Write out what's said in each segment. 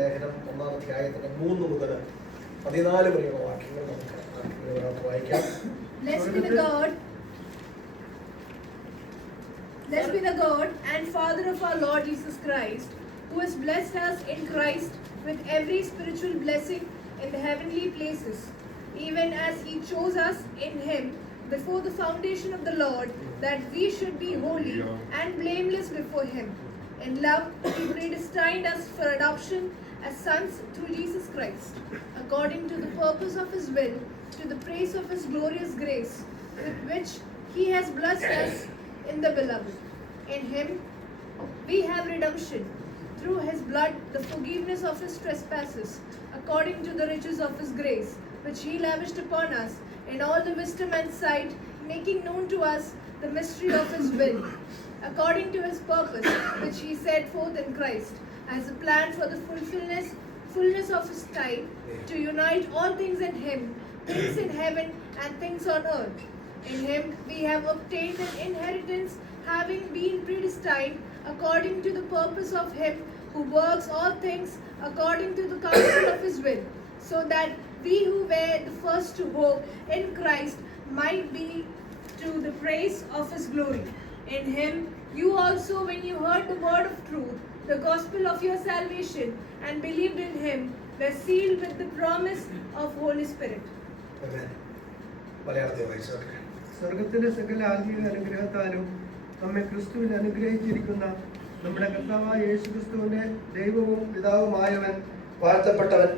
ലേഖനം 1-ാം അധ്യായത്തിന്റെ 3 മുതൽ 14 വരെയുള്ള വാക്യങ്ങൾ നമുക്ക് വായിക്കാം. Blessed be the God and Father of our Lord Jesus Christ, who has blessed us in Christ with every spiritual blessing in the heavenly places, even as He chose us in Him before the foundation of the Lord, that we should be holy and blameless before Him. In love, He predestined us for adoption as sons through Jesus Christ, according to the purpose of His will, to the praise of His glorious grace, with which He has blessed us in the Beloved. In Him we have redemption, through His blood, the forgiveness of His trespasses, according to the riches of His grace, which He lavished upon us in all the wisdom and sight, making known to us the mystery of His will, according to His purpose, which He set forth in Christ, as a plan for the fullness of His time, to unite all things in Him, things in heaven and things on earth. In Him we have obtained an inheritance, having been predestined according to the purpose of Him who works all things according to the counsel of His will, so that we who were the first to hope in Christ might be to the praise of His glory. In Him you also, when you heard the word of truth, the gospel of your salvation, and believed in Him, were sealed with the promise of Holy Spirit. Amen. സ്വർഗത്തിലെ സകല ആത്മീയ അനുഗ്രഹത്താലും നമ്മെ ക്രിസ്തുവിൽ അനുഗ്രഹിച്ചിരിക്കുന്ന നമ്മുടെ കർത്താവായ യേശു ക്രിസ്തുവിന്റെ ദൈവവും പിതാവുമായവൻ വാഴ്ത്തപ്പെട്ടവൻ.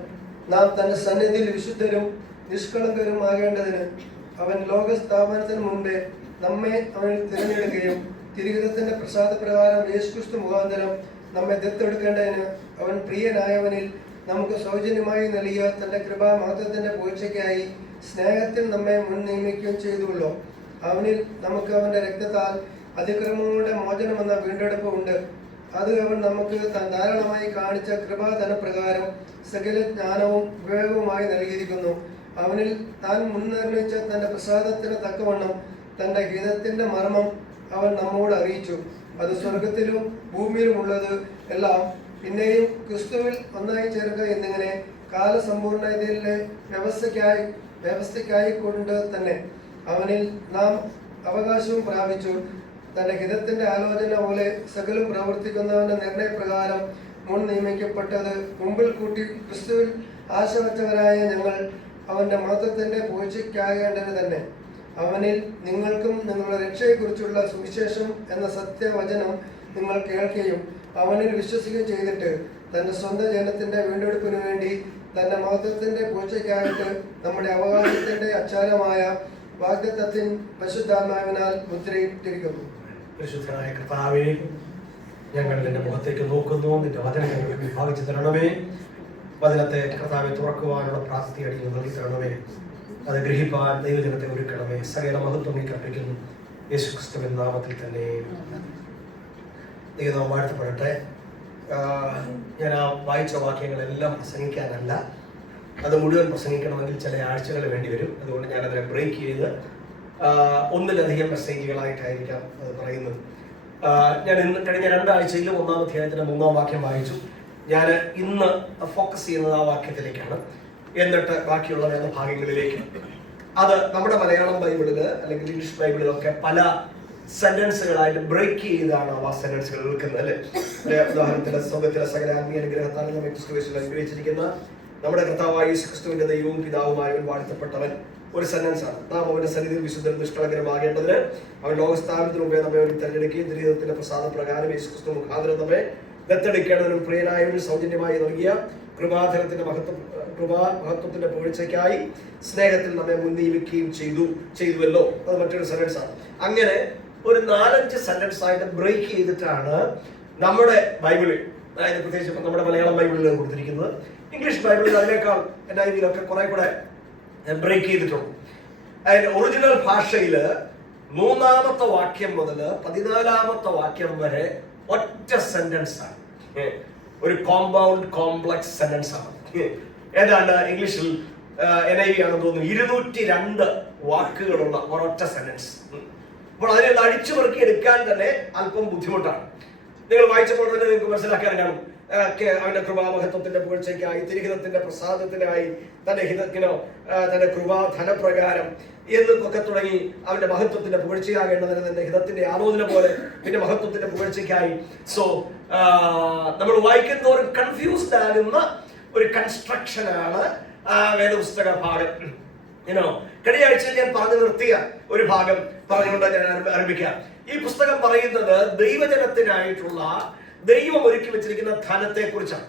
നാം തന്റെ സന്നിധിയിൽ വിശുദ്ധരും നിഷ്കളങ്കരും ആകേണ്ടതിന് അവൻ ലോകസ്ഥാപനത്തിന് മുൻപേ നമ്മെ അവനിൽ തിരഞ്ഞെടുക്കുകയും തിരുഹിതത്തിന്റെ പ്രസാദപ്രകാരം യേശു ക്രിസ്തു മുഖാന്തരം നമ്മെ ദത്തെടുക്കേണ്ടതിന് അവൻ പ്രിയനായവനിൽ നമുക്ക് സൗജന്യമായി നൽകിയ തന്റെ കൃപാമഹത്വത്തിന്റെ പൂഴ്ചയ്ക്കായി സ്നേഹത്തിൽ നമ്മെ മുൻ നിയമിക്കുകയും ചെയ്തുവല്ലോ. അവനിൽ നമുക്ക് അവന്റെ രക്തത്താൽ അതിക്രമങ്ങളുടെ മോചനമെന്ന വീണ്ടെടുപ്പ് ഉണ്ട്. അത് അവൻ നമുക്ക് താൻ ധാരാളമായി കാണിച്ച കൃപാധനപ്രകാരം സകല ജ്ഞാനവും വിവേകവുമായി നൽകിയിരിക്കുന്നു. അവനിൽ താൻ മുൻനിർണയിച്ച തന്റെ പ്രസാദത്തിന് തക്കവണ്ണം തന്റെ ഹിതത്തിന്റെ മർമ്മം അവൻ നമ്മോട് അറിയിച്ചു. അത് സ്വർഗത്തിലും ഭൂമിയിലുമുള്ളത് എല്ലാം പിന്നെയും ക്രിസ്തുവിൽ ഒന്നായി ചേർക്കുക എന്നിങ്ങനെ കാലസമ്പൂർണതയിലെ വ്യവസ്ഥയ്ക്കായി കൊണ്ട് തന്നെ അവനിൽ നാം അവകാശവും പ്രാപിച്ചു. തന്റെ ഹിതത്തിന്റെ ആലോചന പോലെ സകലം പ്രവർത്തിക്കുന്നവന്റെ നിർണയപ്രകാരം മുൻ നിയമിക്കപ്പെട്ടത് മുമ്പിൽ കൂട്ടി ക്രിസ്തുവിൽ ആശ വച്ചവരായ ഞങ്ങൾ അവന്റെ മഹത്വത്തിന്റെ പൂഴ്ചയ്ക്കാകേണ്ടത് തന്നെ. അവനിൽ നിങ്ങൾക്കും നിങ്ങളുടെ രക്ഷയെക്കുറിച്ചുള്ള സുവിശേഷം എന്ന സത്യവചനം നിങ്ങൾ കേൾക്കുകയും അവനിൽ വിശ്വസിക്കുകയും ചെയ്തിട്ട് തന്റെ സ്വന്തം ജനത്തിന്റെ വീണ്ടെടുപ്പിനു വേണ്ടി തന്റെ മഹത്വത്തിന്റെ പൂഴ്ചയ്ക്കായിട്ട് നമ്മുടെ അവകാശത്തിന്റെ അച്ചാരമായ വാഗ്ദത്തത്തിൻ പരിശുദ്ധാത്മാവിനാൽ മുദ്രയിട്ടിരിക്കുന്നു. പരിശുദ്ധനായ കർത്താവേ, ഞങ്ങൾ നിന്റെ മുഖത്തേക്ക് നോക്കുന്നു. നിന്റെ വചനം ഞങ്ങൾക്ക് വിഭാഗിച്ചു തരണമേ. വചനത്തെ കർത്താവെ തുറക്കുവാനുള്ള പ്രാപ്തി അടിയിൽ നൽകി തരണമേ. അത് ഗ്രഹിപ്പാൻ ദൈവജനത്തെ ഒരുക്കണമേ. സകല മഹത്വം നീ കൽപ്പിക്കുന്നു യേശു ക്രിസ്തുവിൻ നാമത്തിൽ തന്നെ. ദൈവം വാഴ്ത്തപ്പെടട്ടെ. ഞാൻ ആ വായിച്ച വാക്യങ്ങളെല്ലാം പ്രസംഗിക്കാനല്ല, അത് മുഴുവൻ പ്രസംഗിക്കണമെങ്കിൽ ചില ആഴ്ചകൾ വേണ്ടി വരും. അതുകൊണ്ട് ഞാനതിനെ ബ്രേക്ക് ചെയ്ത് ഒന്നിലധികം മെസ്സേജുകളായിട്ടായിരിക്കാം അത് പറയുന്നത്. ഞാൻ ഇന്ന് കഴിഞ്ഞ 2 ആഴ്ചയിൽ 1-ാം അധ്യായത്തിന്റെ 3-ാം വാക്യം വായിച്ചു. ഞാൻ ഇന്ന് ഫോക്കസ് ചെയ്യുന്നത് ആ വാക്യത്തിലേക്കാണ്. എന്നിട്ട് ബാക്കിയുള്ള വേണ്ട ഭാഗങ്ങളിലേക്ക്. അത് നമ്മുടെ മലയാളം ബൈബിളിൽ അല്ലെങ്കിൽ ഇംഗ്ലീഷ് ബൈബിളിലൊക്കെ പല സെന്റൻസുകളായിട്ട് ബ്രേക്ക് ചെയ്താണ് ആ സെന്റൻസുകൾ നിൽക്കുന്നത് അല്ലേ. ഉദാഹരണത്തിന് സ്വർഗ്ഗത്തിലെ സകല ആത്മീയ അനുഗ്രഹത്താൽ നമ്മെ ക്രിസ്തുവിൽ അനുഗ്രഹിച്ചിരിക്കുന്ന നമ്മുടെ കർത്താവായ യേശു ക്രിസ്തുവിന്റെ ദൈവവും പിതാവുമായവൻ വാഴ്ത്തപ്പെട്ടവൻ ഒരു സെന്റൻസ് ആണ്. നാം അവന്റെ സന്നിധിയിൽ വിശുദ്ധരും നിഷ്കളങ്കരമാകേണ്ടതിന് അവൻ ലോകസ്ഥാപനത്തിന് മുമ്പേ നമ്മെ ഒരു തെരഞ്ഞെടുക്കുകയും ദൈവത്തിന്റെ പ്രസാദപ്രകാരം യേശു ക്രിസ്തു മുഖാന്തരം നമ്മെ ദത്തെടുക്കേണ്ടതിനും പ്രിയനായവന് സൗജന്യമായി നൽകിയ കൃപാധനത്തിന്റെ മഹത്വത്തിന്റെ പൂഴ്ചയ്ക്കായി സ്നേഹത്തിൽ നമ്മെ മുൻനിയമിക്കുകയും ചെയ്തുവല്ലോ. അത് മറ്റൊരു സെന്റൻസ് ആണ്. അങ്ങനെ ഒരു 4-5 സെന്റൻസ് ആയിട്ട് ബ്രേക്ക് ചെയ്തിട്ടാണ് നമ്മുടെ ബൈബിളിൽ, അതായത് പ്രത്യേകിച്ച് ഇപ്പം നമ്മുടെ മലയാളം ബൈബിളിൽ കൊടുത്തിരിക്കുന്നത്. ഇംഗ്ലീഷ് ബൈബിളിൽ അതിനേക്കാൾ NIV-ലൊക്കെ കുറെ കൂടെ ബ്രേക്ക് ചെയ്തിട്ടുണ്ട്. അതിന്റെ ഒറിജിനൽ ഭാഷയിൽ 3-ാമത്തെ വാക്യം മുതൽ 14-ാമത്തെ വാക്യം വരെ ഒറ്റ സെന്റൻസ് ആണ്. ഒരു കോമ്പൗണ്ട് കോംപ്ലക്സ് സെന്റൻസ് ആണ്. ഏതാണ്ട് ഇംഗ്ലീഷിൽ NIV ആണെന്ന് തോന്നുന്നു 202 വാക്കുകളുള്ള ഒരൊറ്റ സെന്റൻസ്. അപ്പോൾ അതിനെ അടിച്ചു പെറുക്കി എടുക്കാൻ തന്നെ അല്പം ബുദ്ധിമുട്ടാണ്. നിങ്ങൾ വായിച്ചപ്പോൾ തന്നെ നിങ്ങൾക്ക് മനസ്സിലാക്കാൻ കാണും. അവന്റെ കൃപാമഹത്വത്തിന്റെ പുകഴ്ചയ്ക്കായി, തിരുഹിതത്തിന്റെ പ്രസാദത്തിനായി, തന്റെ കൃപാ ധനപ്രകാരം എന്നൊക്കെ തുടങ്ങി അവന്റെ മഹത്വത്തിന്റെ പുകഴ്ചയാകേണ്ടതിന് തന്റെ ഹിതത്തിന്റെ ആലോചന പോലെ പിന്നെ മഹത്വത്തിന്റെ പുകഴ്ചയ്ക്കായി. സോ നമ്മൾ വായിക്കുന്നതോറും കൺഫ്യൂസ്ഡ് ആകുന്ന ഒരു കൺസ്ട്രക്ഷനാണ് വേദപുസ്തക ഭാഗം. കഴിഞ്ഞ ആഴ്ചയിൽ ഞാൻ പറഞ്ഞു നിർത്തിയ ഒരു ഭാഗം പറഞ്ഞുകൊണ്ട് ഞാൻ ആരംഭിക്കാം. ഈ പുസ്തകം പറയുന്നത് ദൈവജനത്തിനായിട്ടുള്ള ദൈവം ഒരുക്കി വെച്ചിരിക്കുന്ന ധനത്തെ കുറിച്ചാണ്.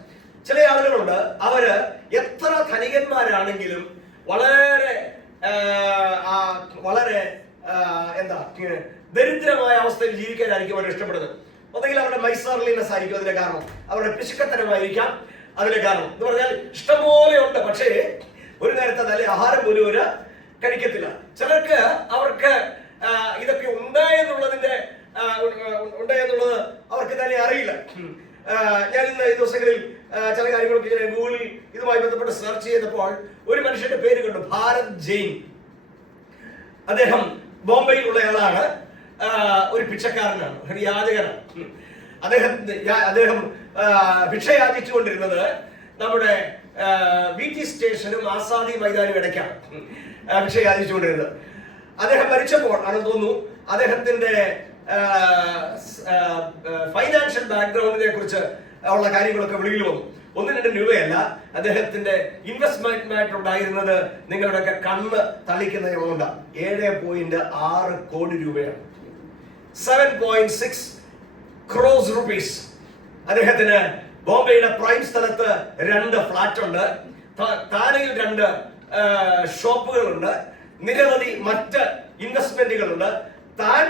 ചില ആളുകളുണ്ട്, അവര് എത്ര ധനികന്മാരാണെങ്കിലും വളരെ വളരെ ദരിദ്രമായ അവസ്ഥയിൽ ജീവിക്കാനായിരിക്കും അവർ ഇഷ്ടപ്പെടുന്നത്. ഒന്നെങ്കിൽ അവരുടെ മൈസാർലിനെസ് ആയിരിക്കും അതിന്റെ കാരണം, അവരുടെ പിശുക്കത്തരമായിരിക്കാം അതിന്റെ കാരണം. എന്ന് പറഞ്ഞാൽ ഇഷ്ടംപോലെ ഉണ്ട്, പക്ഷേ ഒരു നേരത്തെ നല്ല ആഹാരം പോലും ഒരു കഴിക്കത്തില്ല. ചിലർക്ക് അവർക്ക് ഇതൊക്കെ ഉണ്ടായെന്നുള്ളത് അവർക്ക് തന്നെ അറിയില്ല. ഞാൻ ഇന്ന് ഈ ദിവസങ്ങളിൽ ചില കാര്യങ്ങളൊക്കെ ഞാൻ ഗൂഗിളിൽ ഇതുമായി ബന്ധപ്പെട്ട് സെർച്ച് ചെയ്തപ്പോൾ ഒരു മനുഷ്യന്റെ പേര് കണ്ടു, ഭാരത് ജെയിൻ. അദ്ദേഹം ബോംബെയിലുള്ള ആളാണ്, ഒരു പിച്ചക്കാരനാണ്, ഒരു യാചകനാണ്. അദ്ദേഹം ഭിക്ഷ യാചിച്ചുകൊണ്ടിരുന്നത് നമ്മുടെ VT സ്റ്റേഷനും ആസാദി മൈതാനും ഇടയ്ക്കാണ് ഭിക്ഷ യാചിച്ചുകൊണ്ടിരുന്നത്. അദ്ദേഹം മരിച്ചപ്പോൾ ആണെന്ന് തോന്നുന്നു അദ്ദേഹത്തിന്റെ ഫൈനാൻഷ്യൽ ബാക്ക്ഗ്രൗണ്ടിനെ കുറിച്ച് ഉള്ള കാര്യങ്ങളൊക്കെ വെളിയിൽ വന്നു. 1-2 രൂപയല്ല, അദ്ദേഹത്തിന്റെ ഇൻവെസ്റ്റ്മെന്റുമായിട്ടുണ്ടായിരുന്നത് നിങ്ങളുടെയൊക്കെ കണ്ണ് തള്ളിക്കുന്ന എമൗണ്ട് 7.6 കോടി രൂപയാണ്. 7.6 crores rupees. അദ്ദേഹത്തിന് ബോംബെയുടെ പ്രൈം സ്ഥലത്ത് 2 ഫ്ലാറ്റ് ഉണ്ട്, താനയിൽ 2 ഷോപ്പുകളുണ്ട്, നിരവധി മറ്റ് ഇൻവെസ്റ്റ്മെന്റുകളുണ്ട്. താൻ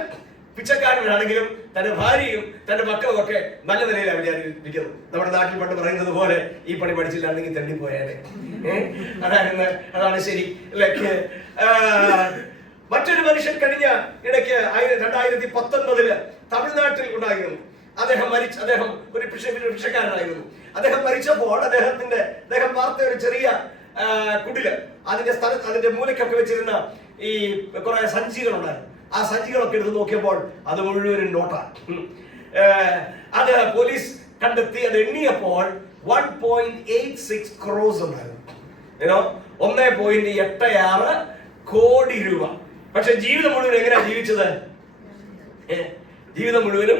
പിച്ചക്കാരനാണെങ്കിലും തന്റെ ഭാര്യയും തന്റെ മക്കളും ഒക്കെ നല്ല നിലയിലാണ് വിചാരിക്കുന്നത്. നമ്മുടെ നാട്ടിൽ പണ്ട് പറയുന്നത് പോലെ ഈ പണി പഠിച്ചില്ലാണെങ്കിൽ തണ്ടിപ്പോയാലേ. അതാണ് ശരി. മറ്റൊരു മനുഷ്യൻ കഴിഞ്ഞ ഇടയ്ക്ക് 2019 തമിഴ്നാട്ടിൽ ഉണ്ടായിരുന്നു. അദ്ദേഹം ഒരു ഭിക്ഷക്കാരനായിരുന്നു. അദ്ദേഹം മരിച്ചപ്പോൾ അദ്ദേഹം വാർത്ത ഒരു ചെറിയ കുടില് അതിന്റെ മൂലയ്ക്കൊക്കെ വെച്ചിരുന്ന ഈ കുറെ സഞ്ചികളുണ്ടായിരുന്നു. ആ സഞ്ചികളൊക്കെ എടുത്ത് നോക്കിയപ്പോൾ അത് മുഴുവൻ നോട്ടാണ്. അത് പോലീസ് കണ്ടെത്തി. അത് എണ്ണിയപ്പോൾ 1.86 crores ഉണ്ടായിരുന്നു. 1.86 കോടി രൂപ. പക്ഷെ ജീവിതം മുഴുവൻ എങ്ങനെയാ ജീവിച്ചത്? ജീവിതം മുഴുവനും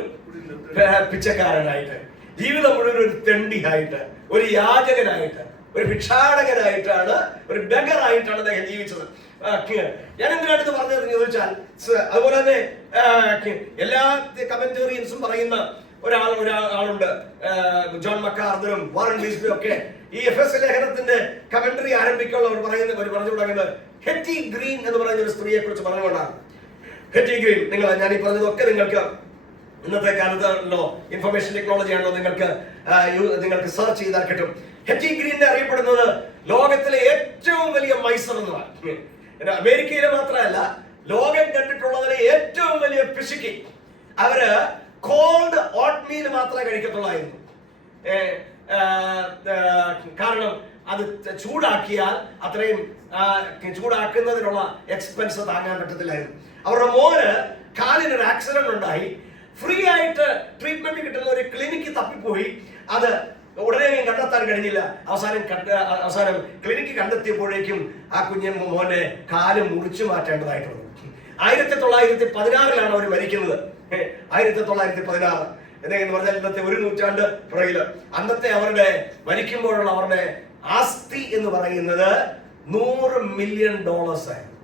പിച്ചക്കാരനായിട്ട്, ജീവിതം മുഴുവൻ ഒരു തെണ്ടിയായിട്ട്, ഒരു യാചകനായിട്ട്, ഒരു ഭിക്ഷാടകനായിട്ടാണ്, ഒരു ബെഗറായിട്ടാണ് അദ്ദേഹം ജീവിച്ചത്. ഞാൻ എന്തിനാണ് ഇത് പറഞ്ഞതെന്ന് ചോദിച്ചാൽ, അതുപോലെ തന്നെ എല്ലാ കമന്റേറിയൻസും പറയുന്ന ഒരാളുണ്ട്, ജോൺ മക്കാർദറും വാറൻ വിസ്ബിയും ഒക്കെ ഈ എഫെസ് ലേഖനത്തിന്റെ കമന്ററി ആരംഭിക്കുമ്പോൾ പറഞ്ഞു തുടങ്ങുന്നത് ഹെറ്റി ഗ്രീൻ എന്ന് പറയുന്ന ഒരു സ്ത്രീയെ കുറിച്ച് പറഞ്ഞുകൊണ്ടാണ്. ഹെറ്റി ഗ്രീൻ, ഞാൻ ഈ പറഞ്ഞതൊക്കെ നിങ്ങൾക്ക് ഇന്നത്തെ കാലത്താണല്ലോ, ഇൻഫർമേഷൻ ടെക്നോളജി ആണല്ലോ, നിങ്ങൾക്ക് സെർച്ച് ചെയ്താൽ കിട്ടും. ഹെറ്റി ഗ്രീൻ അറിയപ്പെടുന്നത് ലോകത്തിലെ ഏറ്റവും വലിയ മൈസർ എന്നതാണ്. അമേരിക്കയിലെ മാത്രമല്ല, ലോകം കണ്ടിട്ടുള്ളതിലെ ഏറ്റവും വലിയ പിശുക്കി. അവര് കോൾഡ് ഓട്ട്മീൽ മാത്രമേ കഴിക്കത്തുള്ളായിരുന്നു. കാരണം അത് ചൂടാക്കിയാൽ അത്രയും ചൂടാക്കുന്നതിനുള്ള എക്സ്പെൻസ് താങ്ങാൻ പറ്റത്തില്ലായിരുന്നു. അവരുടെ മോന് കാലിനൊരു ആക്സിഡന്റ് ഉണ്ടായി. ഫ്രീ ആയിട്ട് ട്രീറ്റ്മെന്റ് കിട്ടുന്ന ഒരു ക്ലിനിക്ക് തപ്പിപ്പോയി. അത് ഉടനെ കണ്ടെത്താൻ കഴിഞ്ഞില്ല. അവസാനം ക്ലിനിക്ക് കണ്ടെത്തിയപ്പോഴേക്കും ആ മോനെ കാല് മുറിച്ചു മാറ്റേണ്ടതായിട്ട് വന്നു. 1916 അവർ മരിക്കുന്നത്. 1916 എന്ന് പറഞ്ഞാൽ ഇന്നത്തെ 1 നൂറ്റാണ്ട് പുറകില്. അന്നത്തെ അവരുടെ മരിക്കുമ്പോഴുള്ള അവരുടെ ആസ്തി എന്ന് പറയുന്നത് $100 million ആയിരുന്നു.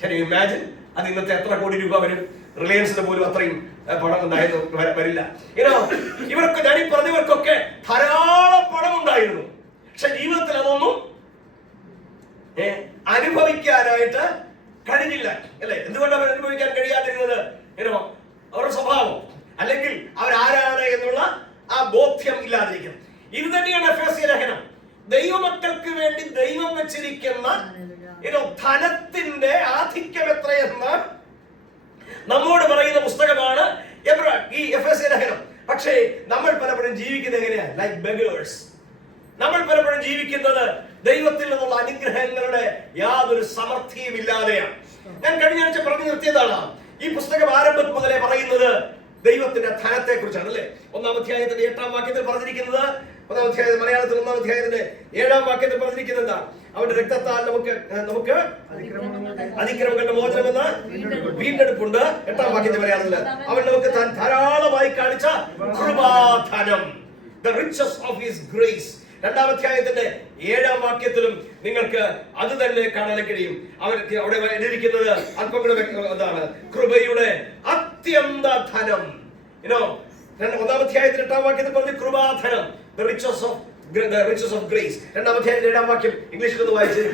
Can you imagine? അത് ഇന്നത്തെ എത്ര കോടി രൂപ വരും? റിലയൻസിന് പോലും അത്രയും പണം ഉണ്ടായത് വരില്ല. ഇവർക്ക് ഞാൻ ഈ പറഞ്ഞവർക്കൊക്കെ ധാരാളം പണം ഉണ്ടായിരുന്നു. പക്ഷെ ജീവിതത്തിൽ അതൊന്നും അനുഭവിക്കാനായിട്ട് കഴിഞ്ഞില്ല. അല്ലെ? എന്തുകൊണ്ടാണ് അവർ അനുഭവിക്കാൻ കഴിയാതിരുന്നത്? അവരുടെ സ്വഭാവം, അല്ലെങ്കിൽ അവരാരാണ് എന്നുള്ള ആ ബോധ്യം ഇല്ലാതിരിക്കും. ഇത് തന്നെയാണ് എഫെസ്യ ലേഖനം. ദൈവമക്കൾക്ക് വേണ്ടി ദൈവം വെച്ചിരിക്കുന്ന ധനത്തിന്റെ ആധിക്യം എത്രയെന്ന് നമ്മോട് പറയുന്ന പുസ്തകമാണ് ഈ എഫെസ്യ ലേഖനം. പക്ഷേ നമ്മൾ പലപ്പോഴും ജീവിക്കുന്നത് എങ്ങനെയാണ്? Like beggars. നമ്മൾ പലപ്പോഴും ജീവിക്കുന്നത് ദൈവത്തിൽ നിന്നുള്ള അനുഗ്രഹങ്ങളുടെ യാതൊരു സമൃദ്ധിയും ഇല്ലാതെയാണ്. ഞാൻ കഴിഞ്ഞ ആഴ്ച പറഞ്ഞു നിർത്തിയതാണ്, ഈ പുസ്തകം ആരംഭം മുതലേ പറയുന്നത് ദൈവത്തിന്റെ ധനത്തെ കുറിച്ചാണ് അല്ലെ. 1-ാം അധ്യായത്തിന്റെ 8-ാം വാക്യത്തിൽ പറഞ്ഞിരിക്കുന്നത്, 1-ാം അധ്യായം മലയാളത്തിൽ 1-ാം അധ്യായത്തിന്റെ 7-ാം വാക്യത്തിൽ പറഞ്ഞിരിക്കുന്നത് എന്താ? അവന്റെ രക്തത്താൽ നമുക്ക് അതിക്രമങ്ങളുടെ മോചനമെന്ന് വീണ്ടെടുപ്പുണ്ട്. 8-ാം വാക്യത്തിന്റെ മലയാളത്തില് അവൻ നമുക്ക് താൻ ധാരാളമായി കാണിച്ച കൃപാധനം, the riches of his grace. 2-ാം അധ്യായത്തിന്റെ 7-ാം വാക്യത്തിലും നിങ്ങൾക്ക് അത് തന്നെ കാണാൻ കഴിയും. അവർക്ക് അവിടെ എഴുതിയിരിക്കുന്നത് അല്പം കൂടെ അതാണ്, കൃപയുടെ അത്യന്ത ധനം. 1-ാം അധ്യായത്തിന്റെ 8-ാം വാക്യത്തിൽ പറഞ്ഞ കൃപാധനം, the riches of grace. 2-ാം അധ്യായത്തിന്റെ 7-ാം വാക്യം ഇംഗ്ലീഷിൽ ഒന്ന് വായിച്ച്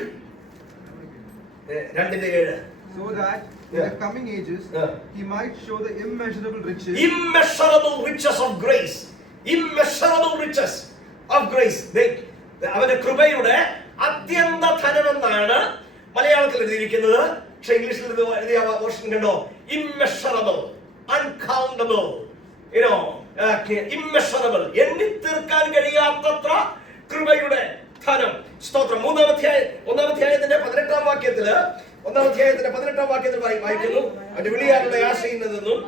2:7. So that in the coming ages he might show the immeasurable riches of grace. Immeasurable riches of grace. അവന്റെ കൃപയുടെ അത്യന്ത ധനം എന്നാണ് മലയാളത്തിൽ എഴുതിയിരിക്കുന്നത്. പക്ഷെ ഇംഗ്ലീഷിൽ എഴുതിയ വേർഷൻ കണ്ടോ, immeasurable, uncountable, immeasurable, എണ്ണി തീർക്കാൻ കഴിയാത്തത്ര കൃപയുടെ ധനം. സ്തോത്രം. 1-ാം അധ്യായത്തിന്റെ 18-ാം വാക്യത്തില് 1-ാം അധ്യായത്തിന്റെ 18-ാം വാക്യത്തിൽ വായിക്കുന്നു, അവന്റെ വിളിയാരുടെ ആശയുന്നതെന്നും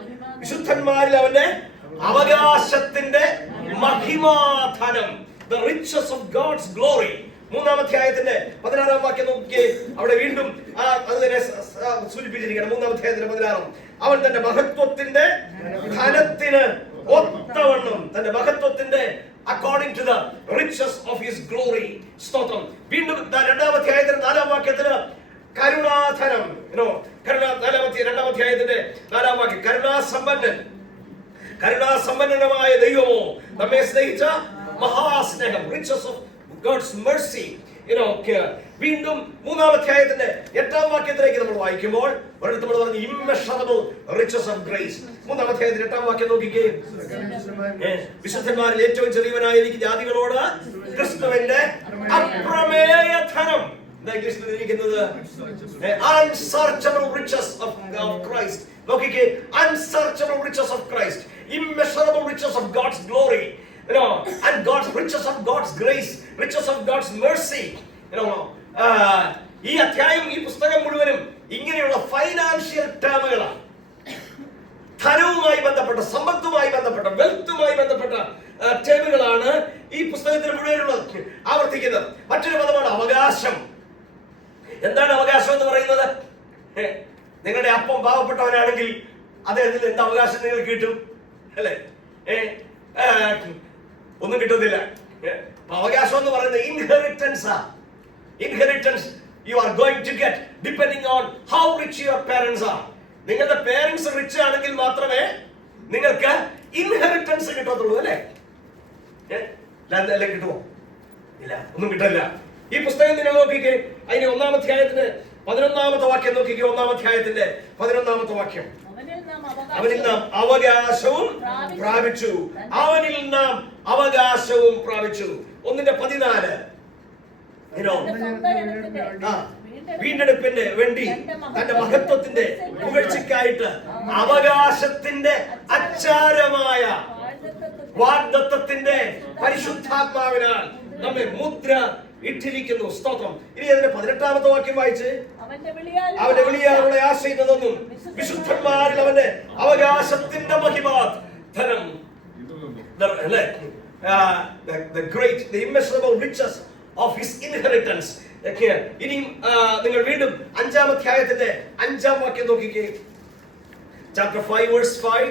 വിശുദ്ധന്മാരിൽ അവന്റെ അവകാശത്തിന്റെ മഹിമാധനം, the riches of God's glory. 3-ാം അധ്യായത്തിന്റെ 16-ാം വാക്യം നോക്കി, അവിടെ വീണ്ടും അതിനെ സൂചിപ്പിച്ചിരിക്കണം. 3-ാം അധ്യായത്തിന്റെ 16 അവൻ തന്റെ മഹത്വത്തിന്റെ ധനത്തിന് ഒത്തവണ്ണം, തന്റെ മഹത്വത്തിന്റെ according to the riches of his glory. സ്തോത്രം. വീണ്ടും 2-ാം അധ്യായത്തിന്റെ 4-ാം വാക്യത്തില് കരുണാധനം, 2-ാം അധ്യായത്തിന്റെ 4-ാം വാക്യം, കരുണാസമ്പന്നമായ ദൈവമോ നമ്മെ സ്നേഹിച്ച മഹാസ്നേഹം, riches of God's mercy. വീണ്ടും 3-ാം അധ്യായത്തിന്റെ 8-ാം വാക്യത്തിലേക്ക് നമ്മൾ വായിക്കുമ്പോൾ ഒരിടത്ത് നമ്മൾ പറഞ്ഞു immeasurable riches of grace. 3-ാം അധ്യായത്തിന്റെ 8-ാം വാക്യം നോക്കിക്കേ, വിശുദ്ധന്മാരിൽ ഏറ്റവും ചെറിയവനായ എനിക്ക് ജാതികളോട് ക്രിസ്തുവിന്റെ അപ്രമേയ ധനം, ഇംഗ്ലീഷിൽ ഇരിക്കുന്നത് unsearchable riches of Christ. നോക്കിക്കേ, unsearchable riches of Christ, immeasurable riches of God's glory, and God's riches of God's grace, riches of God's mercy. ഈ അധ്യായം, ഈ പുസ്തകം മുഴുവനും ഇങ്ങനെയുള്ള ഫൈനാൻഷ്യൽ ടേമുകളാണ്. ധനവുമായി ബന്ധപ്പെട്ട, സമ്പത്തുമായി ബന്ധപ്പെട്ട, വെൽത്തുമായി ബന്ധപ്പെട്ട ടേമുകളാണ് ഈ പുസ്തകത്തിൽ മുഴുവനുള്ളത് ആവർത്തിക്കുന്നത്. മറ്റൊരു പദമാണ് അവകാശം. എന്താണ് അവകാശം എന്ന് പറയുന്നത്? നിങ്ങളുടെ അപ്പം പാവപ്പെട്ടവനാണെങ്കിൽ അദ്ദേഹത്തിന് എന്ത് അവകാശം നിങ്ങൾക്ക് കിട്ടും? അല്ലേ? ഒന്നും കിട്ടുന്നില്ല. അവകാശം എന്ന് പറയുന്നത് inheritance. Inheritance you are going to get depending on how rich your parents are. നിങ്ങളുടെ പേരൻസ് റിച്ച് ആണെങ്കിൽ മാത്രമേ നിങ്ങൾക്ക് ഇൻഹെറിറ്റൻസ് കിട്ടത്തുള്ളൂ. അല്ലേ? കിട്ടുമോ? ഇല്ല, ഒന്നും കിട്ടില്ല. ഈ പുസ്തകം നിങ്ങൾ നോക്കിക്കേ, അതിന് 1-ാം അധ്യായത്തിന് 11-ാമത്തെ വാക്യം നോക്കിക്കേ. 1-ാം അധ്യായത്തിന്റെ 11-ാമത്തെ വാക്യം, അവനിൽ നാം അവകാശവും പ്രാപിച്ചു. അവനിൽ നാം അവകാശവും പ്രാപിച്ചു. 1:14 വീണ്ടെടുപ്പിന്റെ വേണ്ടി തന്റെ മഹത്വത്തിന്റെ പുകഴ്ചയ്ക്കായിട്ട് അവകാശത്തിന്റെ അച്ചാരമായ വാഗ്ദത്തത്തിന്റെ പരിശുദ്ധാത്മാവിനാൽ നമ്മെ മുദ്ര ഇട്ടിരിക്കുന്നു. സ്തോത്രം. ഇനി അതിന്റെ 18-ാമത്തെ വാക്യം വായിച്ച്, അവന്റെ വിളിയാലുള്ള ആശ്രയിക്കുന്നതൊന്നും വിശുദ്ധന്മാരിൽ അവന്റെ അവകാശത്തിന്റെ മഹിമാധനം, the great, the immeasurable riches of his inheritance. ഇനി നിങ്ങൾ വീണ്ടും 5-ാം അധ്യായത്തിന്റെ 5-ാം വാക്യം നോക്കിക്കേ. Chapter 5 verse 5.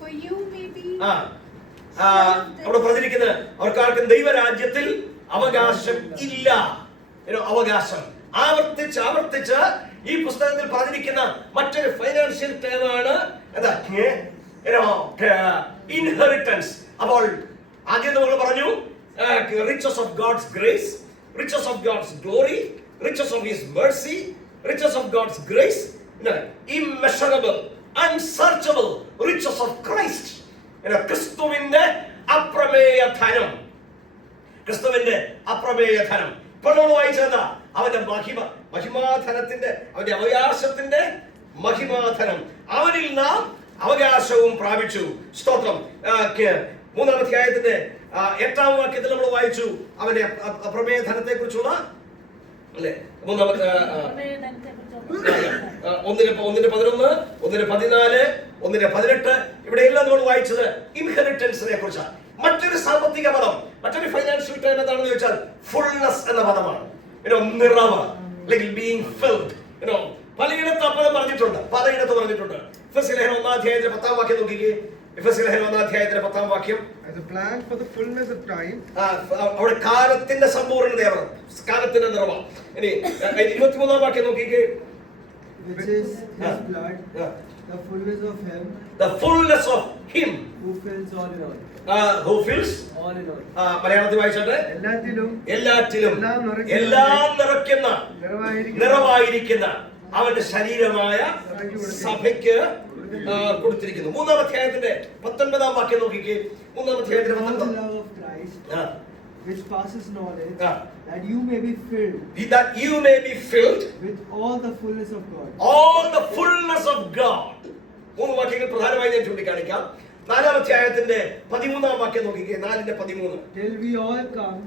For you may be അവിടെ പറഞ്ഞിരിക്കുന്നത് അവർക്കാർക്കും ദൈവരാജ്യത്തിൽ അവകാശം ഇല്ല. അവകാശം ആവർത്തിച്ച് ഈ പുസ്തകത്തിൽ പറഞ്ഞിരിക്കുന്ന മറ്റൊരു ഫൈനാൻഷ്യൽ ടേമാണ് എന്താ? ഇൻഹെറിറ്റൻസ്. അപ്പോൾ ആദ്യം നമ്മൾ പറഞ്ഞു riches of God's grace, riches of God's glory, riches of his mercy, riches of God's grace, immeasurable, unsearchable riches of Christ. ക്രിസ്തുവിന്റെ അപ്രമേയ ധനം, ക്രിസ്തുവിന്റെ അപ്രമേയ ധനം. ഇപ്പോൾ നമ്മൾ വായിച്ചത് അവന്റെ മഹിമാധനത്തിന്റെ, അവന്റെ അവകാശത്തിന്റെ മഹിമാധനം. അവനിൽ നാം അവകാശവും പ്രാപിച്ചു. സ്തോത്രം. 3-ാം അധ്യായത്തിന്റെ 8-ാം വാക്യത്തിൽ നമ്മൾ വായിച്ചു അവന്റെ അപ്രമേയ ധനത്തെ കുറിച്ചുള്ള അല്ലേ? മൂന്നാമത്തെ 1:11, 1:14, ഇവിടെയെല്ലാം നമ്മൾ വായിച്ചത് ഇൻഹെറിറ്റൻസിനെ കുറിച്ചാണ്. മറ്റൊരു സാമ്പത്തിക പദം, മറ്റൊരു ഫൈനാൻഷ്യൽ ടേം എന്താണെന്ന് ചോദിച്ചാൽ ഫുൾനെസ് എന്ന പദമാണ്. നിറവ്, അല്ലെങ്കിൽ ബീയിങ് ഫിൽഡ്. പലയിടത്ത് ആ പദം പറഞ്ഞിട്ടുണ്ട്, പലയിടത്ത് പറഞ്ഞിട്ടുണ്ട്. എഫെസ്യ ലേഖനം 1:10 വാക്യം നോക്കിക്കേ. എഫെസ്യ ലേഖനം 1:10 വാക്യം. As a plan for the fullness of time. അവിടെ കാലത്തിന്റെ സമ്പൂർണ്ണതയാണ്, കാലത്തിന്റെ നിറവാണ്. ഇനി 23 വാക്യം നോക്കിക്കേ. Which is his blood, the fullness of him, The fullness of him who fills all in all. Who fills All in all. മലയാളത്തിൽ വായിച്ചോട്ടെ. എല്ലാറ്റിലും എല്ലാം നിറയ്ക്കുന്ന നിറവായിരിക്കുന്ന അവന്റെ ശരീരമായ സഭയ്ക്ക് കൊടുത്തിരിക്കുന്നു. 3-ാം അധ്യായത്തിന്റെ 19 വാക്യം നോക്കിക്കേ. 3-ാം അധ്യായത്തിന്റെ 19. The love of Christ, which passes knowledge, that you may be filled with all the fullness of God. All the fullness of God. 3 വാക്യങ്ങൾ പ്രധാനമായി ഞാൻ ചൂണ്ടിക്കാണിക്കാം. 4-ാം അധ്യായത്തിന്റെ 13-ാം വാക്യം നോക്കിക്കേ. 4:13. Till we all come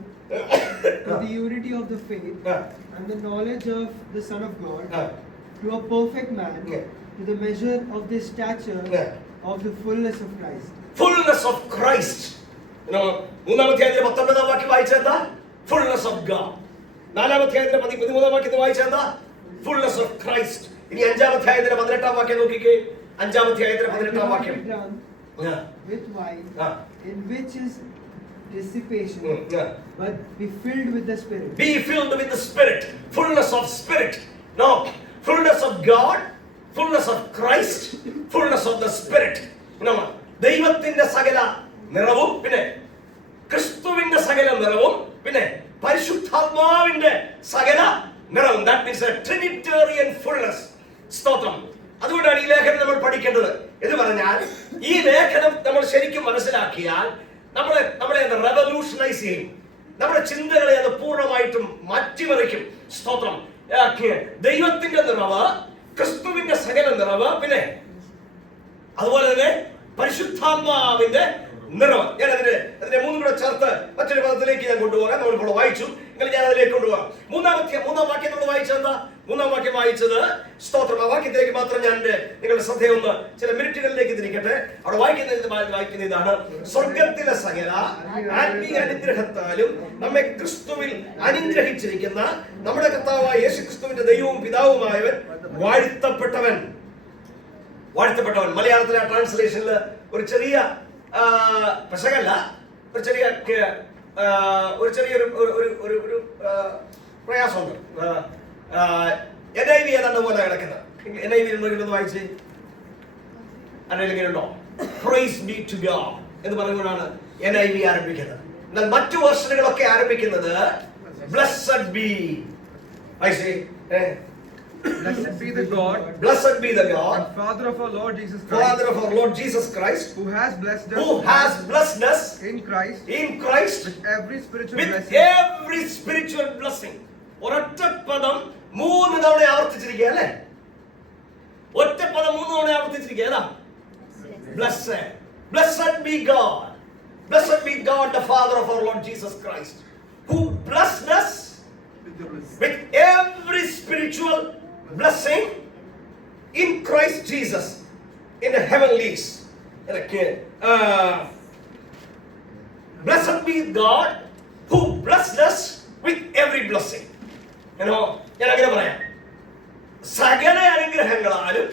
to the unity of the faith and the knowledge of the Son of God, to a perfect man, to the measure of the stature of the fullness of Christ. Fullness of Christ. 3-ാം അധ്യായത്തിന്റെ 19-ാം വാക്യം വായിച്ചെന്താ? Fullness of God. 4-ാം അധ്യായത്തിന്റെ 13-ാം വാക്യത്തിൽ വായിച്ചെന്താ? Fullness of Christ. ഇനി 5-ാം അധ്യായത്തിന്റെ 18-ാം വാക്യം നോക്കിക്കേ. 5-ാം അധ്യായത്തിന്റെ 18-ാം വാക്യം. With wine, in which is dissipation, but be filled with the Spirit. Be filled with the Spirit. Fullness of Spirit. No, fullness of God, fullness of Christ, fullness of the Spirit. ദൈവത്തിന്റെ സകല നിറവും, പിന്നെ ക്രിസ്തുവിന്റെ സകല നിറവും, പിന്നെ പരിശുദ്ധാത്മാവിന്റെ സകല നിറവും. That means a Trinitarian fullness. സ്തോത്രം. അതുകൊണ്ടാണ് ഈ ലേഖനം നമ്മൾ പഠിക്കേണ്ടത്. എന്ന് പറഞ്ഞാൽ ഈ ലേഖനം നമ്മൾ ശരിക്കും മനസ്സിലാക്കിയാൽ നമ്മളെ റെവല്യൂഷനൈസ് ചെയ്യും. നമ്മുടെ ചിന്തകളെ അത് പൂർണ്ണമായിട്ടും മാറ്റിമറിക്കും. സ്തോത്രം. ദൈവത്തിന്റെ നിറവ്, ക്രിസ്തുവിന്റെ സകല നിറവ്, പിന്നെ അതുപോലെ തന്നെ പരിശുദ്ധാത്മാവിന്റെ നിറവ്. ഞാൻ അതിനെ മൂന്നും കൂടെ ചേർത്ത് മറ്റൊരു പദത്തിലേക്ക് ഞാൻ കൊണ്ടുപോകാം. നമ്മളിപ്പോൾ വായിച്ചു, എങ്കിൽ ഞാൻ അതിലേക്ക് കൊണ്ടുപോകാം. 3-ാം വാക്യം നമ്മൾ വായിച്ചത് എന്താ? 3-ാം വാക്യം വായിച്ചത് സ്തോത്രം. ആ വാക്യത്തിലേക്ക് മാത്രം ഞാൻ നിങ്ങളുടെ ശ്രദ്ധയൊന്ന് ചില മിനിറ്റുകളിലേക്ക് തിരിക്കട്ടെ. അവിടെ വായിക്കുന്ന ഇതാണ്: സ്വർഗത്തിലെ സകല ആത്മീയ അനുഗ്രഹത്താലും നമ്മെ ക്രിസ്തുവിൽ അനുഗ്രഹിച്ചിരിക്കുന്ന നമ്മുടെ കർത്താവായ യേശു ക്രിസ്തുവിന്റെ ദൈവവും പിതാവുമായവൻ വാഴ്ത്തപ്പെട്ടവൻ. മലയാളത്തിലെ ട്രാൻസ്ലേഷനിൽ ഒരു ചെറിയ പ്രസംഗമല്ല, ഒരു ചെറിയൊരു പ്രയാസമുണ്ട്. NIV ഏതാണ്ട് പോലെ കിടക്കുന്നത്. NIV ഒന്ന് വായിച്ച്. ഉണ്ടോ? Praise be to God എന്ന് പറയുമ്പോഴാണ് NIV ആരംഭിക്കുന്നത്. എന്നാൽ മറ്റു വേർഷനുകളൊക്കെ ആരംഭിക്കുന്നത് Blessed be. I say, Blessed be the God, and Father of our Lord Jesus Christ, who has blessed us in Christ with every spiritual blessing. ഒരൊറ്റ പദം 3 തവണ ആവർത്തിച്ചിരിക്കുക അല്ലേ? ഒറ്റ പദം 3 തവണ ആവർത്തിച്ചിരിക്കുക. ഏതാ? Blessed. Blessed be God. Blessed be God, the Father of our Lord Jesus Christ, who blessed us with every spiritual blessing in Christ Jesus in the heavenlies. Blessed be God who blessed us with every blessing. ഞാൻ അങ്ങനെ പറയാം. സകല അനുഗ്രഹങ്ങളാലും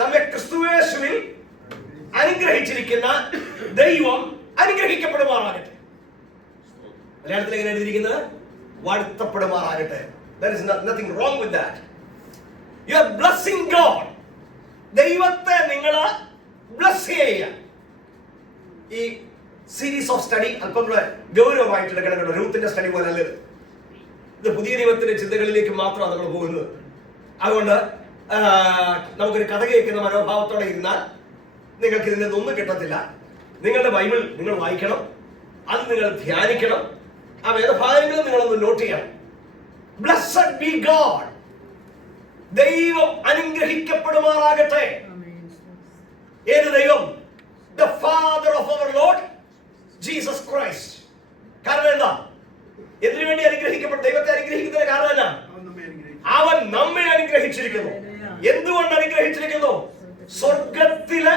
നമ്മെ ക്രിസ്തുയേശുവിൽ അനുഗ്രഹിച്ചിരിക്കുന്ന ദൈവം അനുഗ്രഹിക്കപ്പെടുമാറാകട്ടെ. മലയാളത്തിൽ എങ്ങനെ എഴുതിയിരിക്കുന്നത്? വാഴ്ത്തപ്പെടുമാറാകട്ടെ. There is nothing wrong with that. You are blessing God. ദൈവത്തെ നിങ്ങൾ ബ്ലസ് ചെയ്യുക. ഈ സീരീസ് ഓഫ് സ്റ്റഡി അല്പം കൂടെ ഗൗരവമായിട്ട് എടുക്കണം. രൂത്തിന്റെ സ്റ്റഡി പോലെ അല്ലത്. ഇത് പുതിയ നിയമത്തിന്റെ ചിന്തകളിലേക്ക് മാത്രമാണ് നമ്മൾ പോകുന്നത്. അതുകൊണ്ട് നമുക്കൊരു കഥ കേൾക്കുന്ന മനോഭാവത്തോടെ ഇരുന്നാൽ നിങ്ങൾക്ക് ഇതിൽ നിന്നൊന്നും കിട്ടത്തില്ല. നിങ്ങളുടെ ബൈബിൾ നിങ്ങൾ വായിക്കണം, അത് നിങ്ങൾ ധ്യാനിക്കണം, ആ വേദഭാഗങ്ങൾ നിങ്ങളൊന്ന് നോട്ട് ചെയ്യണം. Blessed be God. ദൈവം അനുഗ്രഹിക്കപ്പെടുമാറാകട്ടെ. ഏത് ദൈവം? The Father of our Lord Jesus Christ. കാരണം എന്താ? എന്തിനു വേണ്ടി അനുഗ്രഹിക്കപ്പെട്ടു? ദൈവത്തെ അനുഗ്രഹിക്കുന്നതിന് കാരണം എന്നാ? അവൻ നമ്മെ അനുഗ്രഹിച്ചിരിക്കുന്നു. എന്തുകൊണ്ട് അനുഗ്രഹിച്ചിരിക്കുന്നു? സ്വർഗത്തിലെ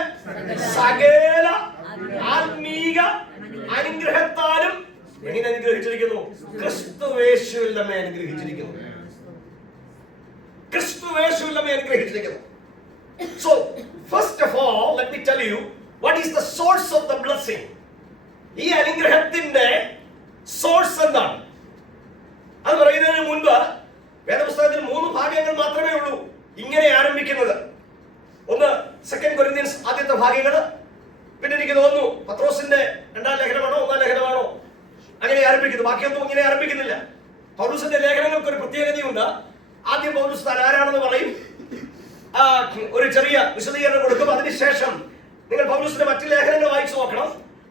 സകല ആത്മീക അനുഗ്രഹത്താലും എങ്ങനെ അനുഗ്രഹിച്ചിരിക്കുന്നു? ക്രിസ്തുവേശുവിൽ നമ്മെ അനുഗ്രഹിച്ചിരിക്കുന്നു. ക്രിസ്തുവേശുവിൽ നമ്മെ അനുഗ്രഹിച്ചിരിക്കുന്നു. So first of all, let me tell you what is the source of the blessing. ഈ അനുഗ്രഹത്തിന്റെ സോഴ്സ് എന്താണ്? അത് പറയുന്നതിന് മുൻപ് വേദപുസ്തകത്തിൽ 3 ഭാഗങ്ങൾ മാത്രമേ ഉള്ളൂ ഇങ്ങനെ ആരംഭിക്കുന്നത്. ഒന്ന് 2 കൊരിന്ത്യൻസ് ആദ്യത്തെ ഭാഗങ്ങൾ, പിന്നെ എനിക്ക് തോന്നുന്നു പത്രോസിന്റെ 2ാം ലേഖനമാണോ 1ാം ലേഖനമാണോ അങ്ങനെ ആരംഭിക്കുന്നത്. ബാക്കിയൊന്നും ഇങ്ങനെ ആരംഭിക്കുന്നില്ല. പൗലോസിന്റെ ലേഖനങ്ങൾക്ക് ഒരു പ്രത്യേകതയുണ്ട്. ആദ്യം പൗലോസ് താൻ ആരാണെന്ന് പറയും, ഒരു ചെറിയ വിശദീകരണം കൊടുക്കും. അതിനുശേഷം നിങ്ങൾ പൗലോസിന്റെ മറ്റു ലേഖനങ്ങൾ വായിച്ചു നോക്കണം.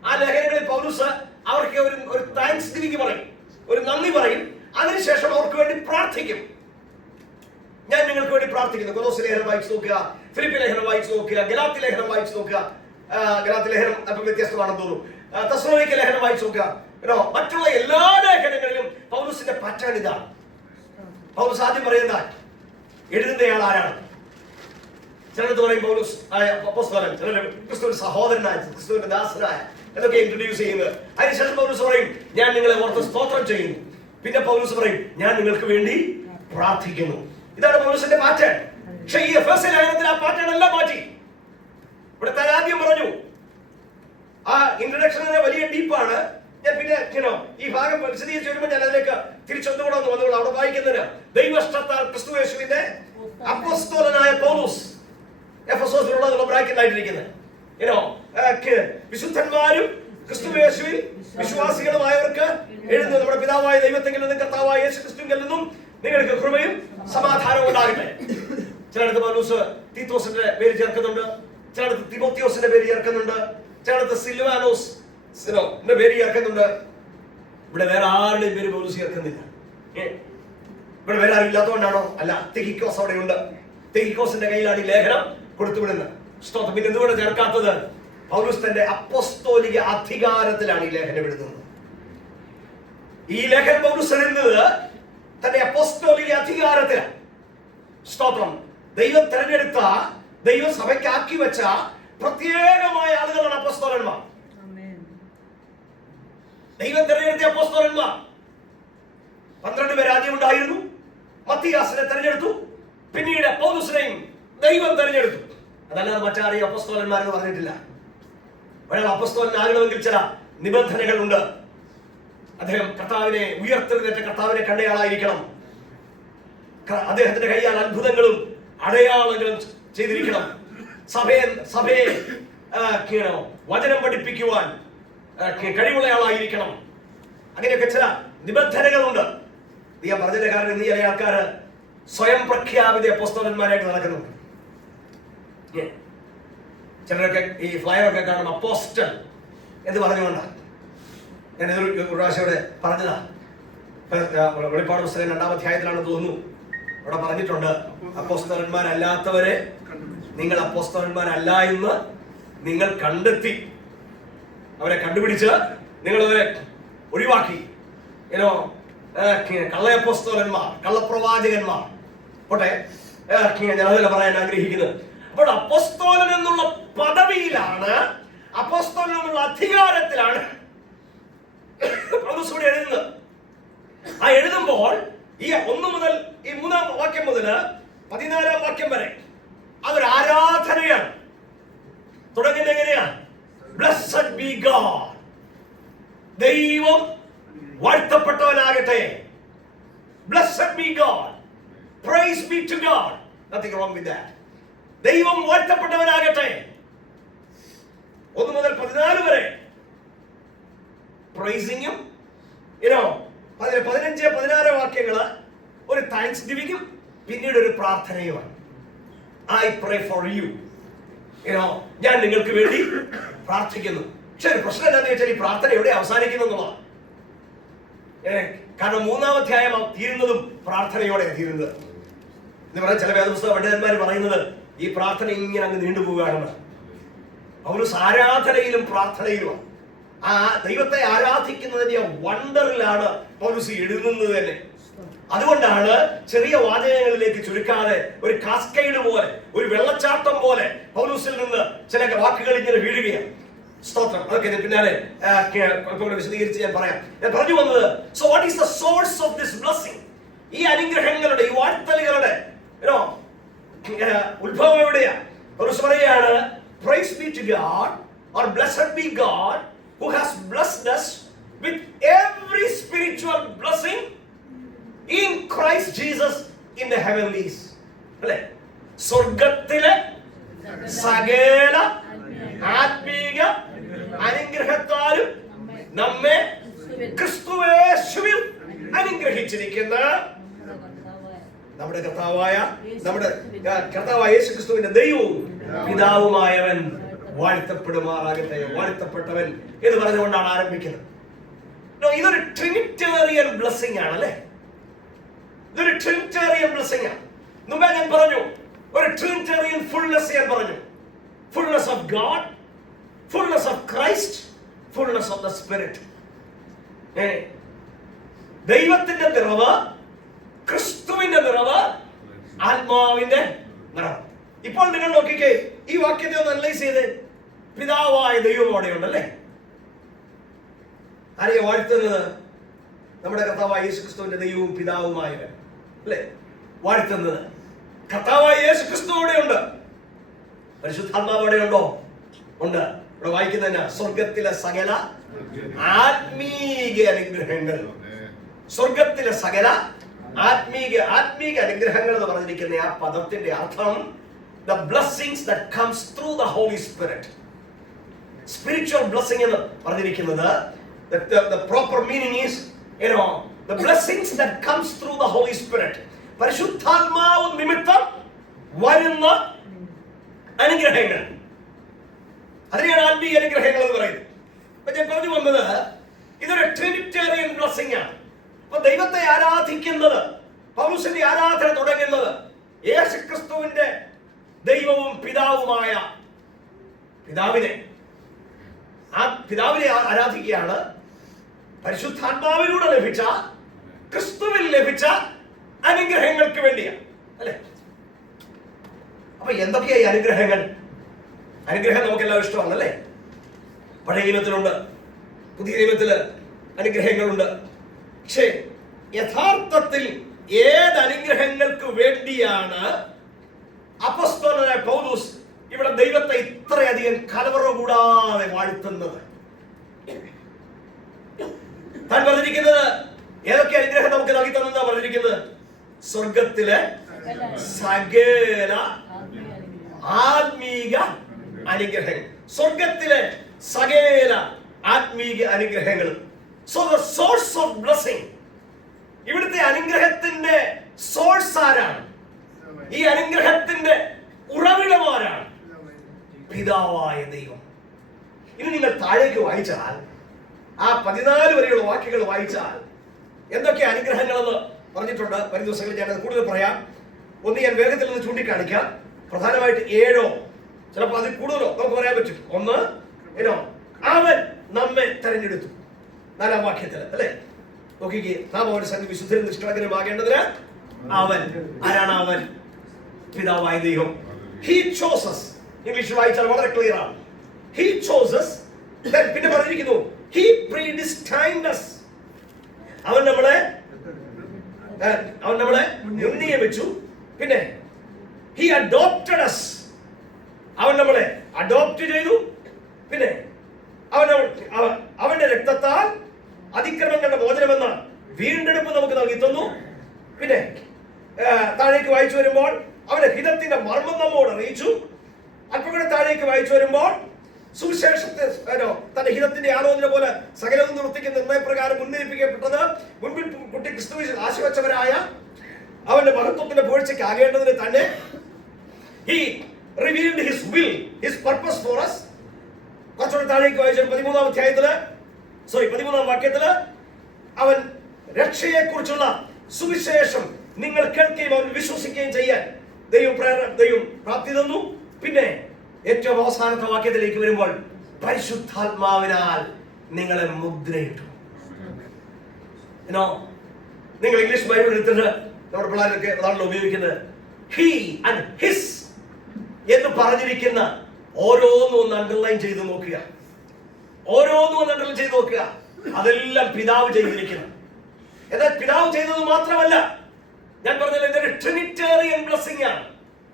ആ ലേഖനങ്ങളിൽ പൗലോസ് അവർക്ക് ഒരു താങ്ക്സ് ഗിവിംഗ് പറയും, ഒരു നന്ദി പറയും. അതിനുശേഷം അവർക്ക് വേണ്ടി പ്രാർത്ഥിക്കും. ഞാൻ നിങ്ങൾക്ക് വേണ്ടി പ്രാർത്ഥിക്കുന്നു. കൊലോസ്യ ലേഖനം വായിച്ചു നോക്കുക, ഫിലിപ്പി ലേഖനം വായിച്ചു നോക്കുക, ഗലാത്യ ലേഖനം വായിച്ചു നോക്കുക. ഗലാത്യ ലേഖനം അല്പം വ്യത്യസ്തമാണെന്ന് തോന്നുന്നു. തെസ്സലോനിക്ക ലേഖനം വായിച്ചു നോക്കുക. മറ്റുള്ള എല്ലാ ലേഖനങ്ങളിലും പൗലോസിന്റെ പാറ്റേൺ ഇതാണ്. പൗലോസ് ആദ്യം പറയുന്ന എഴുതുന്നയാൾ ആരാണ്? ചിലടത്ത് പറയും പൗലോസ് അപ്പോസ്തലൻ, ചിലർ ക്രിസ്തുവിന്റെ സഹോദരനായ, ക്രിസ്തുവിന്റെ ദാസനായ എന്നൊക്കെ ഇൻട്രൊഡ്യൂസ് ചെയ്യുന്നത്. അതിനുശേഷം പൗലോസ് പറയും ഞാൻ നിങ്ങളെ ഓർത്ത് സ്തോത്രം ചെയ്യുന്നു. പിന്നെ പൗലോസ് പറയും ഞാൻ നിങ്ങൾക്ക് വേണ്ടി പ്രാർത്ഥിക്കുന്നു. ഇതാണ് പൗലോസിന്റെ പാറ്റേൺ. പക്ഷേ ഈ എഫെസ്യ ലേഖനത്തിൽ ആ പാറ്റേൺ എല്ലാം മാറ്റി. ഇവിടെ താൻ ആദ്യം പറഞ്ഞു, ആ ഇൻട്രൊഡക്ഷനെ വലിയ ഡീപ്പാണ്. ഞാൻ പിന്നെ ഈ ഭാഗം വിശദീകരിച്ച് വരുമ്പോൾ ഞാൻ അതിലേക്ക് തിരിച്ചൊന്നുകൂടെ വന്നുള്ളൂ. അവിടെ വായിക്കുന്നതിന് ദൈവഷ്ടത്താൽ ക്രിസ്തുയേശുവിന്റെ അപ്പോസ്തലനായ പൗലോസ്, എഫെസോസിലുള്ള ബ്രാക്കറ്റായിട്ടിരിക്കുന്നത് വിശുദ്ധന്മാരും ക്രിസ്തുയേശുവിൽ വിശ്വാസികളുമായവർക്ക് എഴുതുന്നു. നമ്മുടെ പിതാവായ ദൈവത്തെങ്കിൽ നിന്നും കർത്താവായ യേശു ക്രിസ്തുവിൽ നിന്നും നിങ്ങൾക്ക് കൃപയും സമാധാനവും ഉണ്ടാകട്ടെ. ചിലടത്ത് പൗലോസ് തീത്തോസിന്റെ പേര് ചേർക്കുന്നുണ്ട്, ചിലടത്ത് തിമോത്തിയോസിന്റെ പേര് ചേർക്കുന്നുണ്ട്, ചിലടത്ത് സിൽവാനോസ് പേര് ചേർക്കുന്നുണ്ട്. ഇവിടെ വേറെ ആരുടെയും പേര് പൗലോസ് ചേർക്കുന്നില്ല. ഇവിടെ വേറെ ആരും ഇല്ലാത്തതുകൊണ്ടാണോ? അല്ല, തിഹിക്കോസ് അവിടെ ഉണ്ട്. തിഹിക്കോസിന്റെ കയ്യിലാണ് ഈ ലേഖനം കൊടുത്തുവിടുന്നത്. സ്തോത്രം. പിന്നെ എന്തുകൊണ്ട് ചേർക്കാത്തത്? പൗലോസ് തന്റെ അപ്പോസ്തോലിക അധികാരത്തിലാണ് ഈ ലേഖനം എഴുതുന്നത്. ഈ ലേഖനം പൗലോസ് എഴുതുന്നത് തന്റെ അപ്പോസ്തോലിക അധികാരത്തിലാണ്. സ്തോത്രം. ദൈവം തെരഞ്ഞെടുത്ത, ദൈവം സഭയ്ക്ക് ആക്കി വെച്ച പ്രത്യേകമായ ആളുകളാണ് അപ്പോസ്തലന്മാർ. ദൈവം തെരഞ്ഞെടുത്ത അപ്പോസ്തലന്മാർ 12 പേർ ആദ്യം ഉണ്ടായിരുന്നു. മത്തിയാസിനെ തെരഞ്ഞെടുത്തു, പിന്നീട് പൗലോസിനെയും ദൈവം തെരഞ്ഞെടുത്തു. അതല്ലാതെ മറ്റാരെയും അപ്പോസ്തലന്മാരെന്ന് പറഞ്ഞിട്ടില്ല. ഒരാൾ അപ്പോസ്തലനാകണമെങ്കിൽ ചില നിബന്ധനകളുണ്ട്. അദ്ദേഹം കർത്താവിനെ ഉയർത്തെഴുന്നേറ്റ കർത്താവിനെ കണ്ടയാളായിരിക്കണം. അദ്ദേഹത്തിന്റെ കൈയാൽ അത്ഭുതങ്ങളും അടയാളങ്ങളും ചെയ്തിരിക്കണം. സഭയെ വചനം പഠിപ്പിക്കുവാൻ കഴിവുള്ളയാളായിരിക്കണം. അങ്ങനെയൊക്കെ ചില നിബന്ധനകളുണ്ട്. ഞാൻ പറഞ്ഞതിന്റെ കാരണം ഇന്ന് ചില ആൾക്കാര് സ്വയം പ്രഖ്യാപിത അപ്പോസ്തലന്മാരായിട്ട് നടക്കുന്നുണ്ട്. ചിലരൊക്കെ ഈ ഫ്ലയറൊക്കെ കാണും അപ്പോസ്റ്റൽ എന്ന് പറഞ്ഞുകൊണ്ടാണ്. ഞാനിതൊരു പ്രാവശ്യം ഇവിടെ പറഞ്ഞതാ. വെളിപ്പാട് പുസ്തകം 2-ാം അധ്യായത്തിലാണെന്ന് തോന്നുന്നു. അവിടെ പറഞ്ഞിട്ടുണ്ട്, അപ്പോസ്തലന്മാരല്ലാത്തവരെ നിങ്ങൾ അപ്പോസ്തലന്മാരല്ല എന്ന് നിങ്ങൾ കണ്ടെത്തി, അവരെ കണ്ടുപിടിച്ച് നിങ്ങളവരെ ഒഴിവാക്കി. കള്ള അപ്പോസ്തലന്മാർ, കള്ളപ്രവാചകന്മാർ പോട്ടെ, ഞാൻ അതല്ല പറയാൻ ആഗ്രഹിക്കുന്നത്. അപ്പോൾ അപ്പോസ്തലൻ എന്നുള്ള പദവിയിലാണ്, അപ്പോസ്തലൻ എന്നുള്ള അധികാരത്തിലാണ് പൗലോസ് എഴുതുന്നത്. ആ എഴുതുമ്പോൾ ഈ 1 മുതൽ ഈ 3-ാം വാക്യം മുതൽ 14-ാം വാക്യം വരെ അതൊരു ആരാധനയാണ്. തുടങ്ങുന്നത് എങ്ങനെയാ? ബ്ലെസ്സഡ് ബി ഗോഡ്, ദൈവം വാഴ്ത്തപ്പെട്ടവനാകട്ടെ. Blessed be God, praise be to God, nothing wrong with that. ദൈവം വാഴ്ത്തപ്പെട്ടവനാകട്ടെ. 1 മുതൽ 14 വരെ പ്രൈസിങ്ങും 15-16 വാക്യങ്ങള് ഒരു താങ്ക്സ് ഗിവിംഗും പിന്നീട് ഒരു പ്രാർത്ഥനയുമാണ്. ഐ പ്രേ ഫോർ യു, ഞാൻ നിങ്ങൾക്ക് വേണ്ടി പ്രാർത്ഥിക്കുന്നു. പക്ഷെ ഒരു പ്രശ്നം എന്താണെന്ന് വെച്ചാൽ ഈ പ്രാർത്ഥന എവിടെ അവസാനിക്കുന്നതാണ്. കാരണം 3-ാം അധ്യായം തീരുന്നതും പ്രാർത്ഥനയോടെ തീരുന്നത് എന്ന് പറയാൻ ചില വേദപുസ്തക പണ്ഡിതന്മാർ പറയുന്നത് ഈ പ്രാർത്ഥന ഇങ്ങനെ അങ്ങ് നീണ്ടുപോവുകയാണെന്ന്. പൗലോസ് ആരാധനയിലും പ്രാർത്ഥനയിലുമാണ്. ആ ദൈവത്തെ ആരാധിക്കുന്നതിന്റെ വണ്ടറിലാണ് പൗലോസ് എഴുതുന്നത് തന്നെ. അതുകൊണ്ടാണ് ചെറിയ വാചകങ്ങളിലേക്ക് ചുരുക്കാതെ ഒരു കാസ്കേഡ് പോലെ, ഒരു വെള്ളച്ചാട്ടം പോലെ പൗലോസിൽ നിന്ന് ചില വാക്കുകൾ ഇങ്ങനെ വീഴുകയാണ്. സ്തോത്രം. അതൊക്കെ പിന്നാലെ വിശദീകരിച്ച് ഞാൻ പറയാം. ഞാൻ പറഞ്ഞു വന്നത്, so what is the source of this blessing? ഈ അനുഗ്രഹങ്ങളുടെ, ഈ വാഴ്ത്തലുകളുടെ ഉത്ഭവം എവിടെയാ? പൗലോസ് പറയുകയാണ്, praise be to God, or blessed be God who has blessed us with every spiritual blessing in Christ Jesus in the heavenlies. അല്ലേ? സ്വർഗത്തിലെ സകല ആത്മീക അനുഗ്രഹത്താലും നമ്മെ ക്രിസ്തുയേശുവിൽ അനുഗ്രഹിച്ചിരിക്കുന്ന നമ്മുടെ കർത്താവായ യേശു ക്രിസ്തുവിന്റെ ദൈവവും പിതാവുമായവൻ വാഴ്ത്തപ്പെടുമാറാകട്ടെ. വാഴ്ത്തപ്പെട്ടവൻ എന്ന് പറഞ്ഞുകൊണ്ടാണ് ആരംഭിക്കുന്നത്. ഇതൊരു ട്രിനിറ്റേറിയൻ ബ്ലെസ്സിംഗ് ആണല്ലേ? ഇതൊരു ട്രിനിറ്റേറിയൻ ബ്ലെസ്സിംഗ് ആണ്. മുമ്പേ ഞാൻ പറഞ്ഞു, ഒരു ട്രിനിറ്റേറിയൻ ഫുൾനെസ് ഞാൻ പറഞ്ഞു. Fullness of God, fullness of Christ, fullness of the spirit. ദൈവത്തിന്റെ നിറവ്, ക്രിസ്തുവിന്റെ നിറവ്, ആത്മാവിന്റെ നിറവ്. ഇപ്പോൾ നിങ്ങൾ നോക്കിക്കേ, ഈ വാക്യത്തെ ഒന്ന് അനലൈസ് ചെയ്ത്. പിതാവായ ദൈവം അവിടെ ഉണ്ടല്ലേ? ആരെയും വാഴ്ത്തുന്നത്? നമ്മുടെ കർത്താവായ യേശു ക്രിസ്തുവിന്റെ ദൈവവും പിതാവുമായവൻ അല്ലേ വാഴ്ത്തുന്നത്. കർത്താവായ യേശു ക്രിസ്തു അവിടെ ഉണ്ട്. പരിശുദ്ധാത്മാവ് അവിടെ ഉണ്ടോ? ഉണ്ട്. ഇവിടെ വായിക്കുന്ന സ്വർഗത്തിലെ സകല ആത്മീക അനുഗ്രഹങ്ങൾ. സ്വർഗത്തിലെ സകല ആത്മീക അനുഗ്രഹങ്ങൾ എന്ന് പറഞ്ഞിരിക്കുന്ന ആ പദത്തിന്റെ അർത്ഥം the blessings that comes through the Holy Spirit. Spiritual blessing എന്ന് പറഞ്ഞിരിക്കുന്നത്, the proper meaning is, the blessings that comes through the Holy Spirit. പരിശുദ്ധാത്മാവ് നിമിത്തം വരുന്ന അനുഗ്രഹങ്ങൾ, അതിനെയാണ് ആത്മീയ അനുഗ്രഹങ്ങൾ എന്ന് പറയുന്നത്. അപ്പൊ ഞാൻ പറഞ്ഞു വന്നത്, ഇതൊരു ട്രിനിറ്റേറിയൻ ബ്ലെസ്സിംഗ് ആണ്. അപ്പൊ ദൈവത്തെ ആരാധിക്കുന്നത്, പൗലോസിന്റെ ആരാധന തുടങ്ങുന്നത് യേശുക്രിസ്തുവിന്റെ ദൈവവും പിതാവുമായ പിതാവിനെ ആരാധിക്കുകയാണ്. പരിശുദ്ധാത്മാവിലൂടെ ലഭിച്ച, ക്രിസ്തുവിൽ ലഭിച്ച അനുഗ്രഹങ്ങൾക്ക് വേണ്ടിയാണ് അല്ലെ? അപ്പൊ എന്തൊക്കെയായി അനുഗ്രഹങ്ങൾ? അനുഗ്രഹം നമുക്കെല്ലാം ഇഷ്ടമാണല്ലേ? പഴയ നിയമത്തിലുണ്ട്, പുതിയ നിയമത്തില് അനുഗ്രഹങ്ങളുണ്ട്. പക്ഷേ യഥാർത്ഥത്തിൽ ഏത് അനുഗ്രഹങ്ങൾക്ക് വേണ്ടിയാണ് അപ്പോസ്തലനായ പൗലോസ് ഇവിടെ ദൈവത്തെ ഇത്രയധികം കലവറ കൂടാതെ വാഴ്ത്തുന്നത്? താൻ പറഞ്ഞിരിക്കുന്നത് ഏതൊക്കെ അനുഗ്രഹം നമുക്ക് നൽകി തന്നെന്നാ പറഞ്ഞിരിക്കുന്നത്? സ്വർഗത്തിലെ സകല ആത്മീക അനുഗ്രഹങ്ങൾ. സ്വർഗത്തിലെ സകല ആത്മീക അനുഗ്രഹങ്ങൾ. So the source of blessing, ഇവിടുത്തെ അനുഗ്രഹത്തിന്റെ സോഴ്സ് ആരാണ്? ഈ അനുഗ്രഹത്തിന്റെ ഉറവിടമാരാണ്? പിതാവായ ദൈവം. ഇനി നിങ്ങൾ താഴേക്ക് വായിച്ചാൽ, ആ 14 വരെയുള്ള വാക്യങ്ങൾ വായിച്ചാൽ എന്തൊക്കെ അനുഗ്രഹങ്ങളെന്ന് പറഞ്ഞിട്ടുണ്ട്. വരും ദിവസങ്ങളിൽ ഞാൻ കൂടുതൽ പറയാം. ഒന്ന് ഞാൻ വേഗത്തിൽ നിന്ന് ചൂണ്ടിക്കാണിക്കാം. പ്രധാനമായിട്ട് 7 ചിലപ്പോൾ അതിൽ കൂടുതലോ നമുക്ക് പറയാൻ പറ്റും. ഒന്ന്, അവൻ നമ്മെ തെരഞ്ഞെടുത്തു. 4-ാം വാക്യത്തിൽ അല്ലെ? നോക്കിക്കേ, നാം അവന്റെ സന്നിധി വിശുദ്ധരും നിഷ്കളങ്കരുമാകേണ്ടതിന് അവൻ. ആരാണ് അവൻ? പിതാവായ ദൈവം. He chose us. ഇംഗ്ലീഷിൽ വായിച്ചാൽ വളരെ ക്ലിയർ ആണ്. He chose us. പിന്നെ പറഞ്ഞിരിക്കുന്നു, He predestined us. അവൻ നമ്മളെ നിയമിച്ചു. പിന്നെ He adopted us. അവൻ നമ്മളെ അഡോപ്റ്റ് ചെയ്തു. പിന്നെ അവന്റെ രക്തത്താൽ അതിക്രമങ്ങളുടെ മോചനമെന്ന വീണ്ടെടുപ്പ് നമുക്ക് നൽകി തന്നു. പിന്നെ താഴേക്ക് വായിച്ചു വരുമ്പോൾ അവന്റെ ഹിതത്തിന്റെ മർമ്മം നമ്മോട് അറിയിച്ചു. അല്പം കൂടെ താഴേക്ക് വായിച്ചു വരുമ്പോൾ സുവിശേഷത്തെ തന്റെ ഹിതത്തിന്റെ ആലോചന പോലെ സകലവും നിവർത്തിക്കുന്ന നിർണയപ്രകാരം മുൻനിരപ്പിക്കപ്പെട്ടത് മുൻപിൽ കുട്ടി ക്രിസ്തുവിൽ ആശുവച്ചവരായ അവന്റെ മഹത്വത്തിന്റെ പുകഴ്ചയ്ക്ക് ആകേണ്ടതിന് തന്നെ he revealed his will, his purpose for us. കുറച്ചുകൂടെ താഴേക്ക് വായിച്ചു 13-ാം വാക്യത്തില് അവൻ രക്ഷയെക്കുറിച്ചുള്ള സുവിശേഷം നിങ്ങൾ കേൾക്കുകയും അവൻ വിശ്വസിക്കുകയും ചെയ്യാൻ ദൈവം പ്രാപ്തി തന്നു. പിന്നെ ഏറ്റവും അവസാനത്തെ വാക്യത്തിലേക്ക് വരുമ്പോൾ പരിശുദ്ധാത്മാവിനാൽ നിങ്ങളെ മുദ്രയിട്ടു. നിങ്ങൾ ഇംഗ്ലീഷ് ബൈബിൾ എടുത്തിട്ട് നമ്മുടെ പിള്ളേരൊക്കെ അതാണല്ലോ ഉപയോഗിക്കുന്നത്. ഹി ആൻഡ് ഹിസ് എന്ന് പറഞ്ഞിരിക്കുന്ന ഓരോന്നും ഒന്ന് അണ്ടർലൈൻ ചെയ്ത് നോക്കുക. ഓരോന്നും ഒന്ന് അണ്ടർലൈൻ ചെയ്ത് നോക്കുക. അതെല്ലാം പിതാവ് ചെയ്തിരിക്കുന്നു. എന്നാൽ പിതാവ് ചെയ്തത് മാത്രമല്ല, ഞാൻ പറഞ്ഞത് ഇതൊരു ട്രിനിറ്റേറിയൻ ബ്ലെസ്സിംഗ് ആണ്,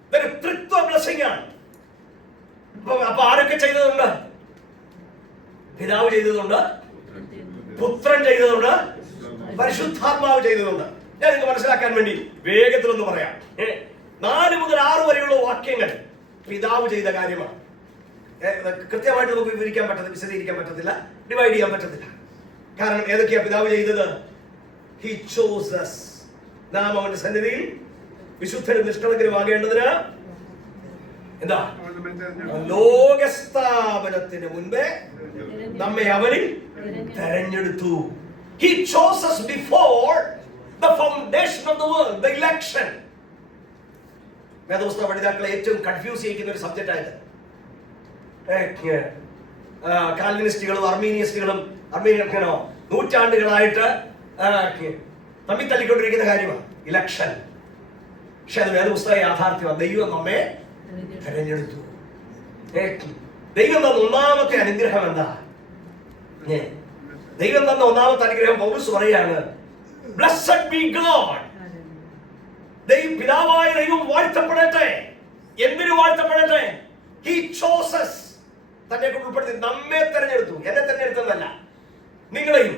ഇതൊരു ത്രിത്വ ബ്ലെസ്സിംഗ് ആണ്. അപ്പൊ ആരൊക്കെ ചെയ്തതുണ്ട്? പിതാവ് ചെയ്തതുണ്ട്, പുത്രൻ ചെയ്തതുണ്ട്, പരിശുദ്ധാത്മാവ് ചെയ്തതുണ്ട്. ഞാൻ നിങ്ങൾക്ക് മനസ്സിലാക്കാൻ വേണ്ടി വേഗത്തിലൊന്ന് പറയാം. 4 മുതൽ 6 വരെയുള്ള വാക്യങ്ങൾ പിതാവ് ചെയ്ത കാര്യമാണ്. കൃത്യമായിട്ട് നമുക്ക് വിശദീകരിക്കാൻ പറ്റത്തില്ല, ഡിവൈഡ് ചെയ്യാൻ പറ്റത്തില്ല. കാരണം ഏതൊക്കെയാ പിതാവ് ചെയ്തത്? He chose us. നാം അവന്റെ സന്നിധിയിൽ വിശുദ്ധരും നിഷ്കളങ്കരുമാകേണ്ടതിന് എന്താ? ലോകസ്ഥാപനത്തിന് മുൻപേ നമ്മെ അവനിൽ തെരഞ്ഞെടുത്തു. He chose us before the foundation of the world, the election. വേദപുസ്തക പഠിതാക്കളെ ഏറ്റവും കൺഫ്യൂസ് ചെയ്യിക്കുന്ന ഒരു സബ്ജക്റ്റ് ആയത്. കാൽവിനിസ്റ്റുകളും അർമീനിയസ്റ്റുകളും നൂറ്റാണ്ടുകളായിട്ട് തമ്മിൽ തല്ലിക്കൊണ്ടിരിക്കുന്ന കാര്യമാണ് ഇലക്ഷൻ. പക്ഷെ അത് വേദപുസ്തക യാഥാർത്ഥ്യമാണ്. ദൈവം നമ്മെ തെരഞ്ഞെടുത്തു. ദൈവം തന്ന ഒന്നാമത്തെ അനുഗ്രഹം എന്താ? ദൈവം തന്ന ഒന്നാമത്തെ അനുഗ്രഹം പൗലോസ് പറയാണ്, Blessed be God. പിതാവായ ദൈവം വാഴ്ത്തപ്പെടട്ടെ. എന്തിനു വാഴ്ത്തപ്പെടട്ടെ? He chose us. തന്നെ കൊണ്ട് ഉൾപ്പെടുത്തി നമ്മെ തെരഞ്ഞെടുത്തു. എന്നെ തെരഞ്ഞെടുത്തതല്ല, നിങ്ങളെയും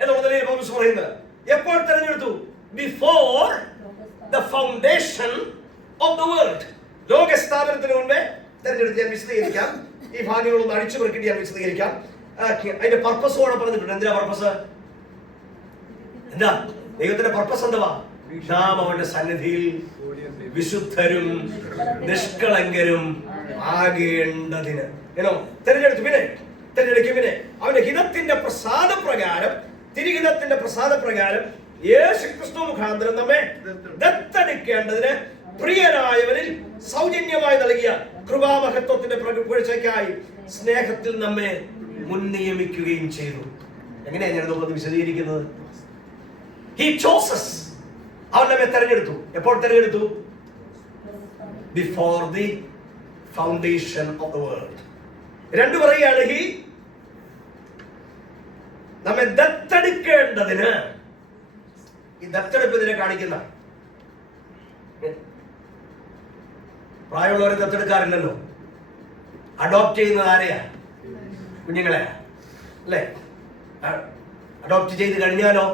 എന്നുള്ള നിലയിൽ പൗലോസ് പറയുന്നത്. എപ്പോൾ തെരഞ്ഞെടുത്തു? Before the foundation of the world. ലോകസ്ഥാപനത്തിന് മുൻപേ തെരഞ്ഞെടുത്ത്. ഞാൻ വിശദീകരിക്കാം. ഈ ഭാഗ്യങ്ങളൊന്ന് അടിച്ചു പെറുക്കിട്ട് ഞാൻ വിശദീകരിക്കാം. അതിന്റെ പർപ്പസോടെ പറഞ്ഞിട്ടുണ്ട്. എന്തിനാ പർപ്പസ്? എന്താ ദൈവത്തിന്റെ പർപ്പസ്? എന്തുവാ? നാം അവന്റെ സന്നിധിയിൽ വിശുദ്ധരും നിഷ്കളങ്കരും ആകേണ്ടതിന് തെരഞ്ഞെടുത്തു. പിന്നെ തെരഞ്ഞെടുക്കും. പിന്നെ അവന്റെ ഹിതത്തിന്റെ പ്രസാദപ്രകാരം, തിരുഹിതത്തിന്റെ പ്രസാദപ്രകാരം യേശുക്രിസ്തു മുഖാന്തരം നമ്മെ ദത്തെടുക്കേണ്ടതിന് പ്രിയനായവനിൽ സൗജന്യമായി നൽകിയ കൃപാമഹത്വത്തിന്റെ പുകഴ്ചയ്ക്കായി സ്നേഹത്തിൽ നമ്മെ മുൻനിയമിക്കുകയും ചെയ്തു. എങ്ങനെയാണ് ഞാൻ ഇതൊക്കെ വിശദീകരിക്കുന്നത്? He chose us. അവൻ നമ്മെ തെരഞ്ഞെടുത്തു. എപ്പോൾ തെരഞ്ഞെടുത്തു? Before the foundation of the world. രണ്ടു പറയുകയാണ്, ഹി നമ്മെ ദത്തെടുക്കേണ്ടതിന്. ഈ ദത്തെടുപ്പ് ഇതിനെ കാണിക്കുന്ന പ്രായമുള്ളവരെ ദത്തെടുക്കാറില്ലല്ലോ. അഡോപ്റ്റ് ചെയ്യുന്നത് ആരെയാ? കുഞ്ഞുങ്ങളെ അല്ലേ? അഡോപ്റ്റ് ചെയ്ത് കഴിഞ്ഞാലോ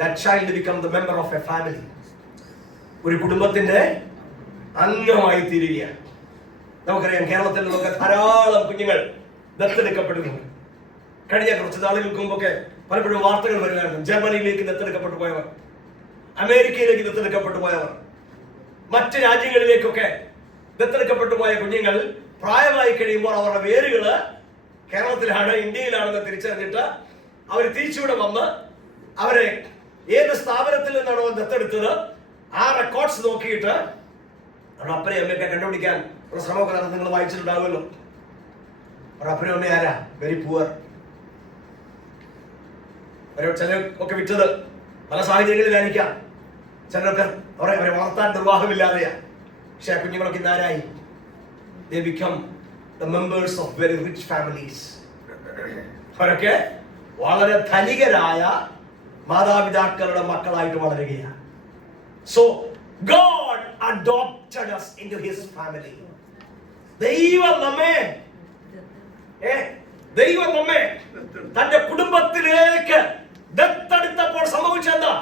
that child become the member of a family. ഒരു കുടുംബത്തിന്റെ അംഗമായി തീരുകയാണ്. നമുക്കറിയാം, കേരളത്തിൽ നിന്നൊക്കെ ധാരാളം കുഞ്ഞുങ്ങൾ ദത്തെടുക്കപ്പെടുന്നുണ്ട്. കഴിഞ്ഞ കുറച്ച് നാളുകൾക്ക് മുമ്പൊക്കെ പലപ്പോഴും വാർത്തകൾ വരുമായിരുന്നു. ജർമ്മനിയിലേക്ക് ദത്തെടുക്കപ്പെട്ടു പോയവർ, അമേരിക്കയിലേക്ക് ദത്തെടുക്കപ്പെട്ടു പോയവർ, മറ്റ് രാജ്യങ്ങളിലേക്കൊക്കെ ദത്തെടുക്കപ്പെട്ടു പോയ കുഞ്ഞുങ്ങൾ പ്രായമായി കഴിയുമ്പോൾ അവരുടെ വേരുകള് കേരളത്തിലാണ്, ഇന്ത്യയിലാണെന്ന് തിരിച്ചറിഞ്ഞിട്ട് അവർ തിരിച്ചുവിടെ വന്ന് അവരെ ഏത് സ്ഥാപനത്തിൽ നിന്നാണോ ദത്തെടുത്തത് ആ റെക്കോർഡ്സ് നോക്കിയിട്ട് അവരുടെ അപ്പനെയും അമ്മയൊക്കെ കണ്ടുപിടിക്കാൻ ഒരു ശ്രമമൊക്കെ നടത്തി. നിങ്ങൾ വായിച്ചിട്ടുണ്ടാവുമല്ലോ. അവരുടെ അപ്പനും അമ്മ ആരാ? Very poor. ചില ഒക്കെ വിറ്റത് പല സാഹചര്യങ്ങളിലായിരിക്കാം. ചിലരൊക്കെ അവരെ വളർത്താൻ നിർവാഹമില്ലാതെയാ. പക്ഷെ ആ കുഞ്ഞുങ്ങളൊക്കെ ഇന്നാരായി? They become the members of very rich families. അവരൊക്കെ വളരെ ധനികരായ മാതാപിതാക്കളുടെ മക്കളായിട്ട് വളരുകയാണ്. So God adopted us into his family. ദൈവം നമ്മെ തന്റെ കുടുംബത്തിലേക്ക് ദത്തെടുത്തപ്പോൾ സംഭവിച്ചെന്താ?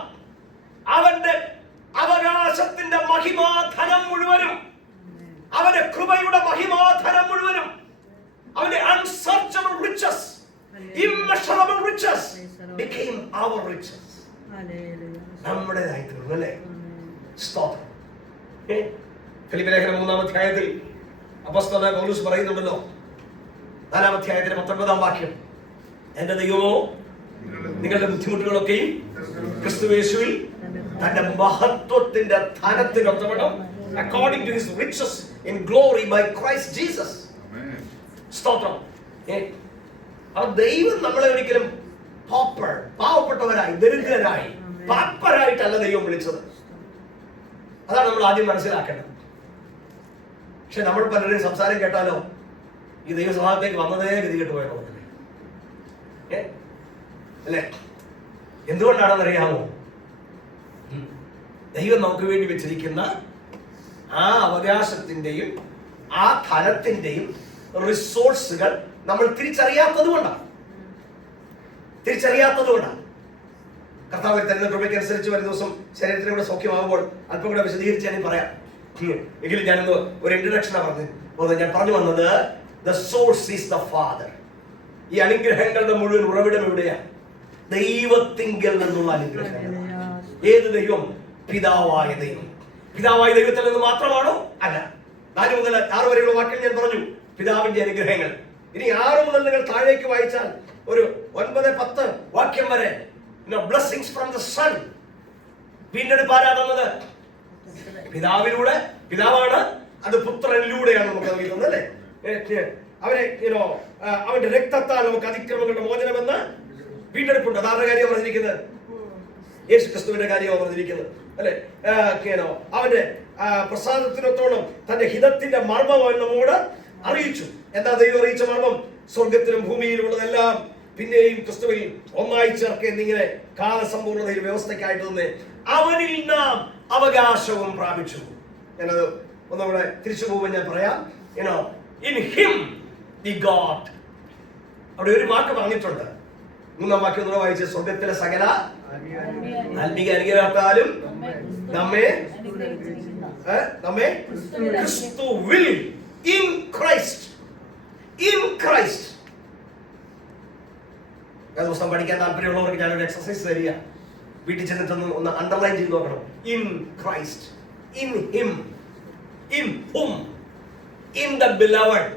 അവന്റെ അവകാശത്തിന്റെ മഹിമാധനം മുഴുവനും, അവന്റെ കൃപയുടെ മഹിമാധനം മുഴുവനും, അവന്റെ unsearchable riches, immeasurable riches became our riches. നമ്മുടേതായി തീർന്നു അല്ലേ? സ്തോത്രം. ഫിലിപ്പി ലേഖനം 3-ാം അധ്യായത്തിൽ അപ്പോസ്തലനായ പൗലോസ് പറയുന്നുണ്ടല്ലോ, 4-ാം അധ്യായത്തിന്റെ 19-ാം വാക്യം, എന്റെ ദൈവമോ നിങ്ങളുടെ ബുദ്ധിമുട്ടുകളൊക്കെയും ക്രിസ്തുയേശുവിൽ തന്റെ മഹത്വത്തിന്റെ ധനത്തിനൊത്തവണ്ണം according to his riches in glory by Christ Jesus. സ്തോത്രം. ആ ദൈവം നമ്മളെ ഒരിക്കലും pauper, പാവപ്പെട്ടവരായി, ദരിദ്രരായി, പാപ്പരായിട്ടല്ല ദൈവം വിളിച്ചത്. അതാണ് നമ്മൾ ആദ്യം മനസ്സിലാക്കേണ്ടത്. പക്ഷെ നമ്മൾ പലരും സംസാരം കേട്ടാലോ ഈ ദൈവസഭാഗത്തേക്ക് വന്നതേ ഗതികെട്ട് പോയെന്ന് പറഞ്ഞേ അല്ലേ? എന്തുകൊണ്ടാണെന്നറിയാമോ? ദൈവം നമുക്ക് വേണ്ടി വെച്ചിരിക്കുന്ന ആ അവകാശത്തിന്റെയും ആ ധനത്തിന്റെയും റിസോഴ്സുകൾ നമ്മൾ തിരിച്ചറിയാത്തത് കൊണ്ടാണ്. കർത്താവ് തരുന്ന കൃപയ്ക്ക് അനുസരിച്ച് ഒരു ദിവസം ശരീരത്തിന് കൂടെ സൗഖ്യമാകുമ്പോൾ അല്പം കൂടെ വിശദീകരിച്ച് ഞാൻ പറയാം. എങ്കിലും ഞാനൊന്ന് ഒരു ഇൻട്രഡക്ഷനാണ് ഞാൻ പറഞ്ഞു വന്നത്. The source is the Father. ഈ അനുഗ്രഹങ്ങളുടെ മുഴുവൻ ഉറവിടം എവിടെയാണ്? ദൈവത്തിങ്കൽ നിന്നുള്ള അനുഗ്രഹങ്ങൾ. ഏത് ദൈവം? പിതാവായ ദൈവം. പിതാവായ ദൈവത്തിൽ നിന്ന് മാത്രമാണോ? അല്ല. 4 മുതൽ 6 വരെയുള്ള വാക്യം ഞാൻ പറഞ്ഞു, പിതാവിന്റെ അനുഗ്രഹങ്ങൾ. ഇനി 6 മുതൽ നിങ്ങൾ താഴേക്ക് വായിച്ചാൽ ഒരു 9-10 വാക്യം വരെ blessings from the Son. വീണ്ടെടുപ്പ് ആരാ തന്നത്? പിതാവിലൂടെ. പിതാവാണ്, അത് പുത്രനിലൂടെയാണ് നമുക്ക് നൽകുന്നത് അല്ലേ? അവരെ അവന്റെ രക്തത്താൽ നമുക്ക് അതിക്രമങ്ങളുടെ മോചനമെന്ന് വീണ്ടെടുപ്പുണ്ട്. അതാരുടെ കാര്യമാണ് പറഞ്ഞിരിക്കുന്നത്? യേശു ക്രിസ്തുവിന്റെ കാര്യമാണ് പറഞ്ഞിരിക്കുന്നത് അല്ലെ? അവന്റെ പ്രസാദത്തിനൊത്തോളം തന്റെ ഹിതത്തിന്റെ മർമ്മം അവൻ നമ്മോട് അറിയിച്ചു. എന്താ ദൈവം അറിയിച്ച മർമ്മം? സ്വർഗത്തിലും ഭൂമിയിലുള്ളതെല്ലാം പിന്നെയും ക്രിസ്തുവിൽ ഒന്നായി ചേർക്കുക എന്നിങ്ങനെ കാലസമ്പൂർണ്ണതയിൽ വ്യവസ്ഥയ്ക്കായിട്ട് തന്നെ അവനിൽ നാം അവകാശവും പ്രാപിച്ചു. ഞാനത് ഒന്നുകൂടെ തിരിച്ചു പോകുമ്പോൾ ഞാൻ പറയാം. In him we got. അവിടെ ഒരു വാക്ക് പറഞ്ഞിട്ടുണ്ട്. 3-ാം വാക്യം ഒന്നുകൂടെ വായിച്ച്, സ്വർഗത്തിലെ സകല ആത്മീക അനുഗ്രഹത്താലും നമ്മെ ക്രിസ്തുവിൽ in Christ. ദിവസം പഠിക്കാൻ താല്പര്യമുള്ളവർക്ക് ഞാനൊരു എക്സസൈസ് തരിക. വീട്ടിൽ ചെന്നിട്ടൊന്ന് ഒന്ന് അണ്ടർലൈൻ ചെയ്ത് നോക്കണം. In Christ, in him, in whom, in the beloved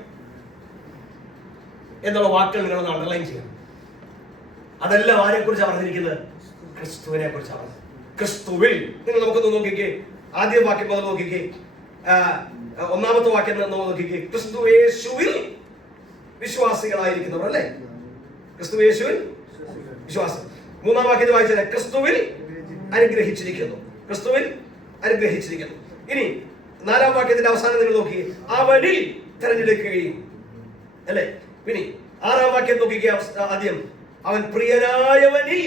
എന്നുള്ള വാക്കുകൾ നിങ്ങളൊന്ന് അണ്ടർലൈൻ ചെയ്യണം. അതെല്ലാം ആരെ കുറിച്ചാണ് പറഞ്ഞിരിക്കുന്നത്? ക്രിസ്തുവിനെ കുറിച്ചാണ്. ക്രിസ്തുവിൽ. നിങ്ങൾ നമുക്കൊന്ന് നോക്കിക്കേ, ആദ്യ വാക്യം മുതൽ നോക്കിക്കേ, 1-ാമത്തെ വാക്യം നോക്കിക്കേ. ക്രിസ്തു യേശുവിൽ വിശ്വാസികളായിരിക്കുന്നവർ അല്ലേ? ക്രിസ്തു യേശുവിൽ വിശ്വാസം. 3-ാം വാക്യത്തിൽ വായിച്ചാൽ ക്രിസ്തുവിൽ അനുഗ്രഹിച്ചിരിക്കുന്നു. ഇനി 4-ാം വാക്യത്തിന്റെ അവസാനം നിങ്ങൾ നോക്കി, അവനിൽ തെരഞ്ഞെടുക്കുകയും അല്ലെ? പിന്നെ 6-ാം വാക്യം നോക്കിക്കുക. ആദ്യം അവൻ പ്രിയനായവനിൽ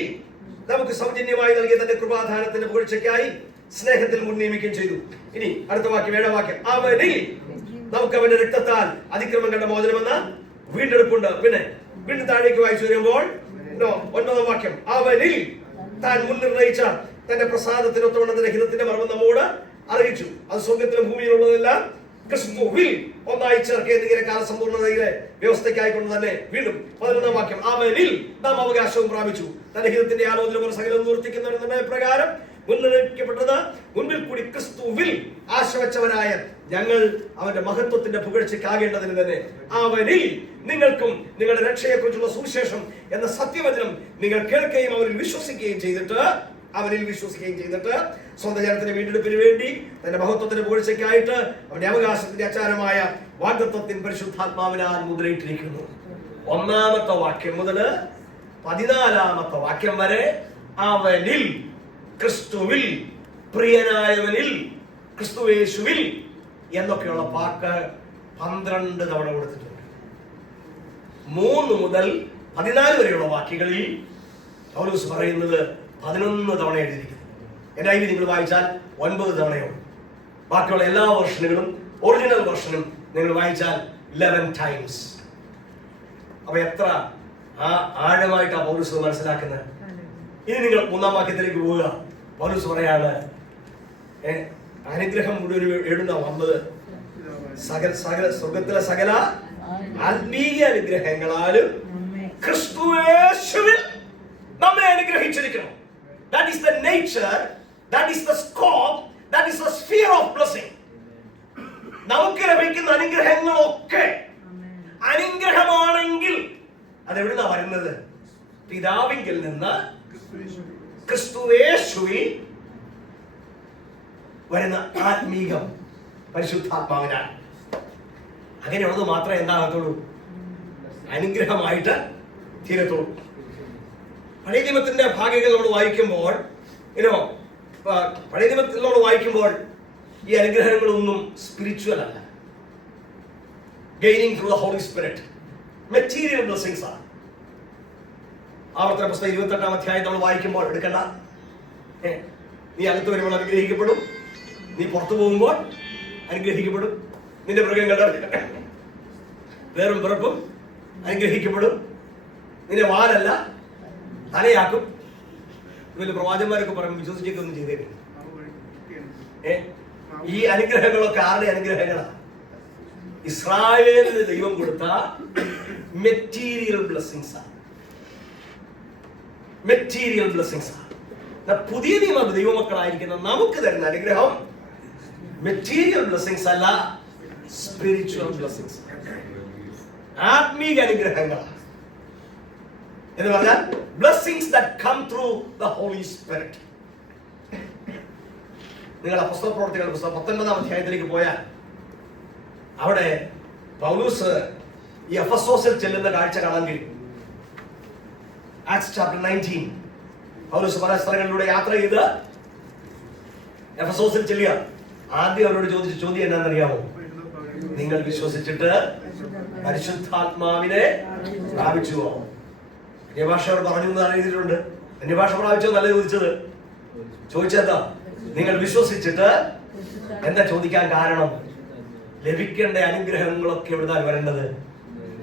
നമുക്ക് സൗജന്യമായി നൽകിയ തന്റെ കൃപാധാനത്തിന്റെ പുകഴ്ചയ്ക്കായി സ്നേഹത്തിൽ മുൻ നിയമിക്കുകയും ചെയ്തു. ഇനി അടുത്ത വാക്യം 7-ാം വാക്യം, അവനിൽ നമുക്ക് അവന്റെ രക്തത്താൽ അതിക്രമങ്ങളുടെ മോചനമെന്ന വീണ്ടെടുപ്പുണ്ട്. പിന്നെ വീണ്ടും താഴേക്ക് വായിച്ചു വരുമ്പോൾ 9-ാം വാക്യം, അവനിൽ താൻ മുൻ നിർണയിച്ച തന്റെ പ്രസാദത്തിനൊത്തവണ്ണം തന്റെ ഹിതത്തിന്റെ മർമ്മം നമ്മോട് അറിയിച്ചു. അത് സ്വർഗത്തിലും ഭൂമിയിലുള്ളതെല്ലാം ക്രിസ്തുവിൽ ഒന്നായി ചേർക്കുക എന്നിങ്ങനെ കാലസമ്പൂർണ്ണതയിലെ വ്യവസ്ഥയ്ക്കായിക്കൊണ്ട് തന്നെ. വീണ്ടും 11-ാം വാക്യം, അവനിൽ നാം അവകാശവും പ്രാപിച്ചു. തന്റെ ഹിതത്തിന്റെ ആലോചന പോലെ സകലം നിവർത്തിക്കുന്ന പ്രകാരം മുന്നറിയിക്കപ്പെട്ടത് മുൻപിൽ കൂടി ക്രിസ്തുവിൽ ആശവച്ചവനായ ഞങ്ങൾ അവന്റെ മഹത്വത്തിന്റെ പുകഴ്ചയ്ക്കാകേണ്ടതിന് തന്നെ അവനിൽ നിങ്ങൾക്കും നിങ്ങളുടെ രക്ഷയെക്കുറിച്ചുള്ള സുവിശേഷം എന്ന സത്യവചനം നിങ്ങൾ കേൾക്കുകയും അവനിൽ വിശ്വസിക്കുകയും ചെയ്തിട്ട് സ്വന്തം ജനത്തിന്റെ വീണ്ടെടുപ്പിന് വേണ്ടി തന്റെ മഹത്വത്തിന്റെ പുകഴ്ചയ്ക്കായിട്ട് അവന്റെ അവകാശത്തിന്റെ അച്ചാരമായ വാഗ്ദത്തത്തിൻ പരിശുദ്ധാത്മാവിനാൽ മുദ്രയിട്ടിരിക്കുന്നു. 1-ാമത്തെ വാക്യം മുതൽ 14-ാമത്തെ വാക്യം വരെ അവനിൽ, ക്രിസ്തുവിൽ, പ്രിയനായവനിൽ, ക്രിസ്തുവേശുവിൽ എന്നൊക്കെയുള്ള വാക്ക് 12 തവണ കൊടുത്തിട്ടുണ്ട്. 3 മുതൽ 14 വരെയുള്ള വാക്യങ്ങളിൽ പൗലോസ് പറയുന്നത് 11 തവണ എഴുതിയിരിക്കുന്നു. എൻ്റെ ഐ നിങ്ങൾ വായിച്ചാൽ 9 തവണയുണ്ട്. ബാക്കിയുള്ള എല്ലാ വെർഷനുകളും, ഒറിജിനൽ വെർഷനും നിങ്ങൾ വായിച്ചാൽ 11 ടൈംസ്. അപ്പൊ എത്ര ആഴമായിട്ടാണ് പൗലോസ് മനസ്സിലാക്കുന്നത്. ഇനി നിങ്ങൾ 3-ാം വാക്യത്തിലേക്ക് പോവുക. പൗലോസ് പറയാണ്, അനുഗ്രഹം മുഴുവൻ എഴുന്ന വന്നത് സ്വർഗത്തിലെ സകല ആത്മീയ അനുഗ്രഹങ്ങളാലും ക്രിസ്തുയേശുവിൽ നമ്മെ അനുഗ്രഹിച്ചിരിക്കണം. That is the nature, that is the scope, that is the sphere of blessing. നമുക്ക് ലഭിക്കുന്ന അനുഗ്രഹങ്ങളൊക്കെ അനുഗ്രഹമാണെങ്കിൽ അതെവിടുന്നാ വരുന്നത്? പിതാവിങ്കിൽ നിന്ന് ക്രിസ്തുയേശുവിൽ വരുന്ന ആത്മീകം പരിശുദ്ധാത്മാവിനാൽ. അങ്ങനെയുള്ളത് മാത്രമേ എന്താകത്തുള്ളൂ? അനുഗ്രഹമായിട്ട് തീരത്തുള്ളൂ. പഴയ നിയമത്തിന്റെ ഭാഗങ്ങൾ നമ്മൾ വായിക്കുമ്പോൾ പഴയ നിയമത്തിൽ നമ്മൾ വായിക്കുമ്പോൾ ഈ അനുഗ്രഹങ്ങളൊന്നും സ്പിരിച്വൽ അല്ല. Gaining through the holy spirit, material blessings ആണ്. ആവർത്തന പുസ്തകം 28-ാം അധ്യായം നമ്മൾ വായിക്കുമ്പോൾ എടുക്കണ്ട, നീ അകത്ത് വരുമ്പോൾ അനുഗ്രഹിക്കപ്പെടും, നീ പുറത്തു പോകുമ്പോൾ അനുഗ്രഹിക്കപ്പെടും, നിന്റെ മൃഗങ്ങളുടെ വേറും പിറപ്പും അനുഗ്രഹിക്കപ്പെടും, നിന്റെ വാലല്ല തലയാക്കും. ഇവര് പ്രവാചകന്മാരൊക്കെ പറയും വിശ്വസിച്ചൊന്നും ചെയ്തേക്കും. ഈ അനുഗ്രഹങ്ങളൊക്കെ ആരുടെ അനുഗ്രഹങ്ങളാണ്? ഇസ്രായേലിന് ദൈവം കൊടുത്ത മെറ്റീരിയൽ ബ്ലെസ്സിങ്സ് ആണ്. മെറ്റീരിയൽ ബ്ലെസ്സിങ്സ് ആണ്. പുതിയ നിയമ ദൈവമക്കളായിരിക്കുന്ന നമുക്ക് തരുന്ന അനുഗ്രഹം മെറ്റീരിയൽ ബ്ലെസ്സിങ്സ് അല്ല, സ്പിരിച്വൽ ബ്ലെസ്സിങ്സ്, ആത്മീക അനുഗ്രഹങ്ങളാണ്. എന്ന് പറഞ്ഞാൽ blessings that come through the Holy Spirit. നിങ്ങൾ അപ്പോസ്തലപ്രവൃത്തികളുടെ പുസ്തകം 19-ാം അധ്യായത്തിലേക്ക് പോയാൽ അവിടെ പൗലോസ് ഈ എഫെസോസിൽ ചെല്ലുന്ന കാഴ്ച കാണാൻ കഴിയും. ആക്ട്സ് ചാപ്റ്റർ 19 പൗലോസ് പല സ്ഥലങ്ങളിലൂടെ യാത്ര ചെയ്ത് എഫെസോസിൽ ചെല്ലുക. ആദ്യം അവരോട് ചോദിച്ച ചോദ്യം എന്താണെന്നറിയാമോ? നിങ്ങൾ വിശ്വസിച്ചിട്ട് പരിശുദ്ധാത്മാവിനെ പ്രാപിച്ചുവോ? അന്യഭാഷ അവിടെ പറഞ്ഞു എന്ന് അറിയിച്ചിട്ടുണ്ട്. അന്യഭാഷ പ്രാപിച്ചോ എന്നല്ല ചോദിച്ചത്. ചോദിച്ചെന്താ? നിങ്ങൾ വിശ്വസിച്ചിട്ട് എന്താ ചോദിക്കാൻ കാരണം? ലഭിക്കേണ്ട അനുഗ്രഹങ്ങളൊക്കെ എവിടുന്നാണ് വരേണ്ടത്?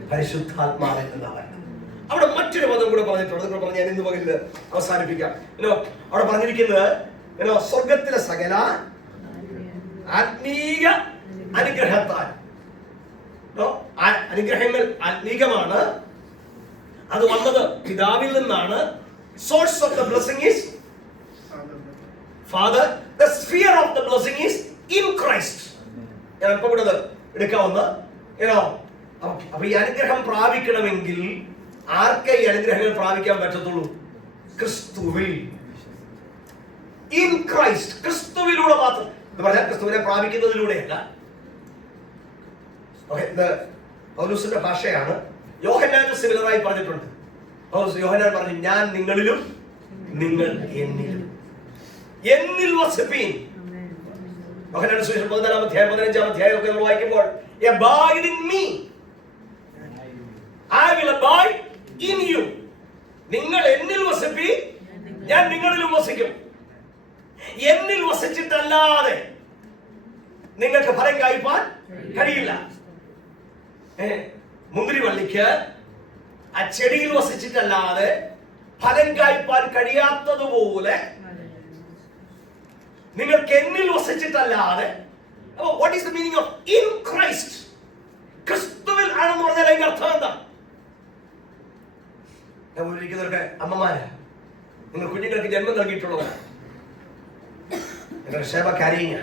പരിശുദ്ധാത്മാവിൽ നിന്നാണ് വരേണ്ടത്. അവിടെ മറ്റൊരു പദം കൂടെ പറഞ്ഞിട്ടുണ്ട്. അതുകൂടെ പറഞ്ഞ് ഞാൻ ഇന്ന് പകല് അവസാനിപ്പിക്കാം. അവിടെ പറഞ്ഞിരിക്കുന്നത് സ്വർഗത്തിലെ സകല ആത്മീക അനുഗ്രഹത്താൽ. അനുഗ്രഹങ്ങൾ ആത്മീകമാണ്. അത് വന്നത് പിതാവിൽ നിന്നാണ്. Source of the blessing is father. The sphere of the blessing is in Christ. ഞാൻ അല്പം കൂടെ എടുക്കാവുന്ന അപ്പൊ ഈ അനുഗ്രഹം പ്രാപിക്കണമെങ്കിൽ ആർക്കെ ഈ അനുഗ്രഹങ്ങൾ പ്രാപിക്കാൻ പറ്റത്തുള്ളൂ? ക്രിസ്തുവിൽ, ഇൻ ക്രൈസ്റ്റ്, ക്രിസ്തുവിലൂടെ മാത്രം. എന്ന് പറഞ്ഞാൽ ക്രിസ്തുവിനെ പ്രാപിക്കുന്നതിലൂടെയല്ല. പൗലോസിന്റെ ഭാഷയാണ്. യോഹന്നാൻ സിമിലറായി പറഞ്ഞിട്ടുണ്ട്. യോഹന്നാൻ പറഞ്ഞു, ഞാൻ നിങ്ങളിലും നിങ്ങൾ എന്നിലും, എന്നിൽ വസിപ്പീൻ. യോഹന്നാൻ സുവിശേഷം 14-ാം അധ്യായം 15-ാം അധ്യായം ഒക്കെ നമ്മൾ വായിക്കുമ്പോൾ abide in me, I will abide in you. നിങ്ങൾ എന്നിൽ വസിപ്പീൻ, ഞാൻ നിങ്ങളിലും വസിക്കും. എന്നിൽ വസിച്ചിട്ടല്ലാതെ നിങ്ങൾക്ക് ഫലം കായ്പാൻ കഴിയില്ല. മുന്തിരിവള്ളിക്ക് ആ ചെടിയിൽ വസിച്ചിട്ടല്ലാതെ ഫലം കായ്പാൻ കഴിയാത്തതുപോലെ നിങ്ങൾക്ക് എന്നിൽ വസിച്ചിട്ടല്ലാതെ. What is the meaning of in Christ? ക്രിസ്തുവിൽ ആണെന്ന് പറഞ്ഞാൽ അതിന്റെ അർത്ഥം എന്താ? ഞാൻ വിളിക്കുന്നവർക്ക് അമ്മമാരാ, നിങ്ങൾ കുഞ്ഞുങ്ങൾക്ക് ജന്മം നൽകിയിട്ടുള്ളവരാ. നിങ്ങളുടെ ക്ഷേമ കാര്യ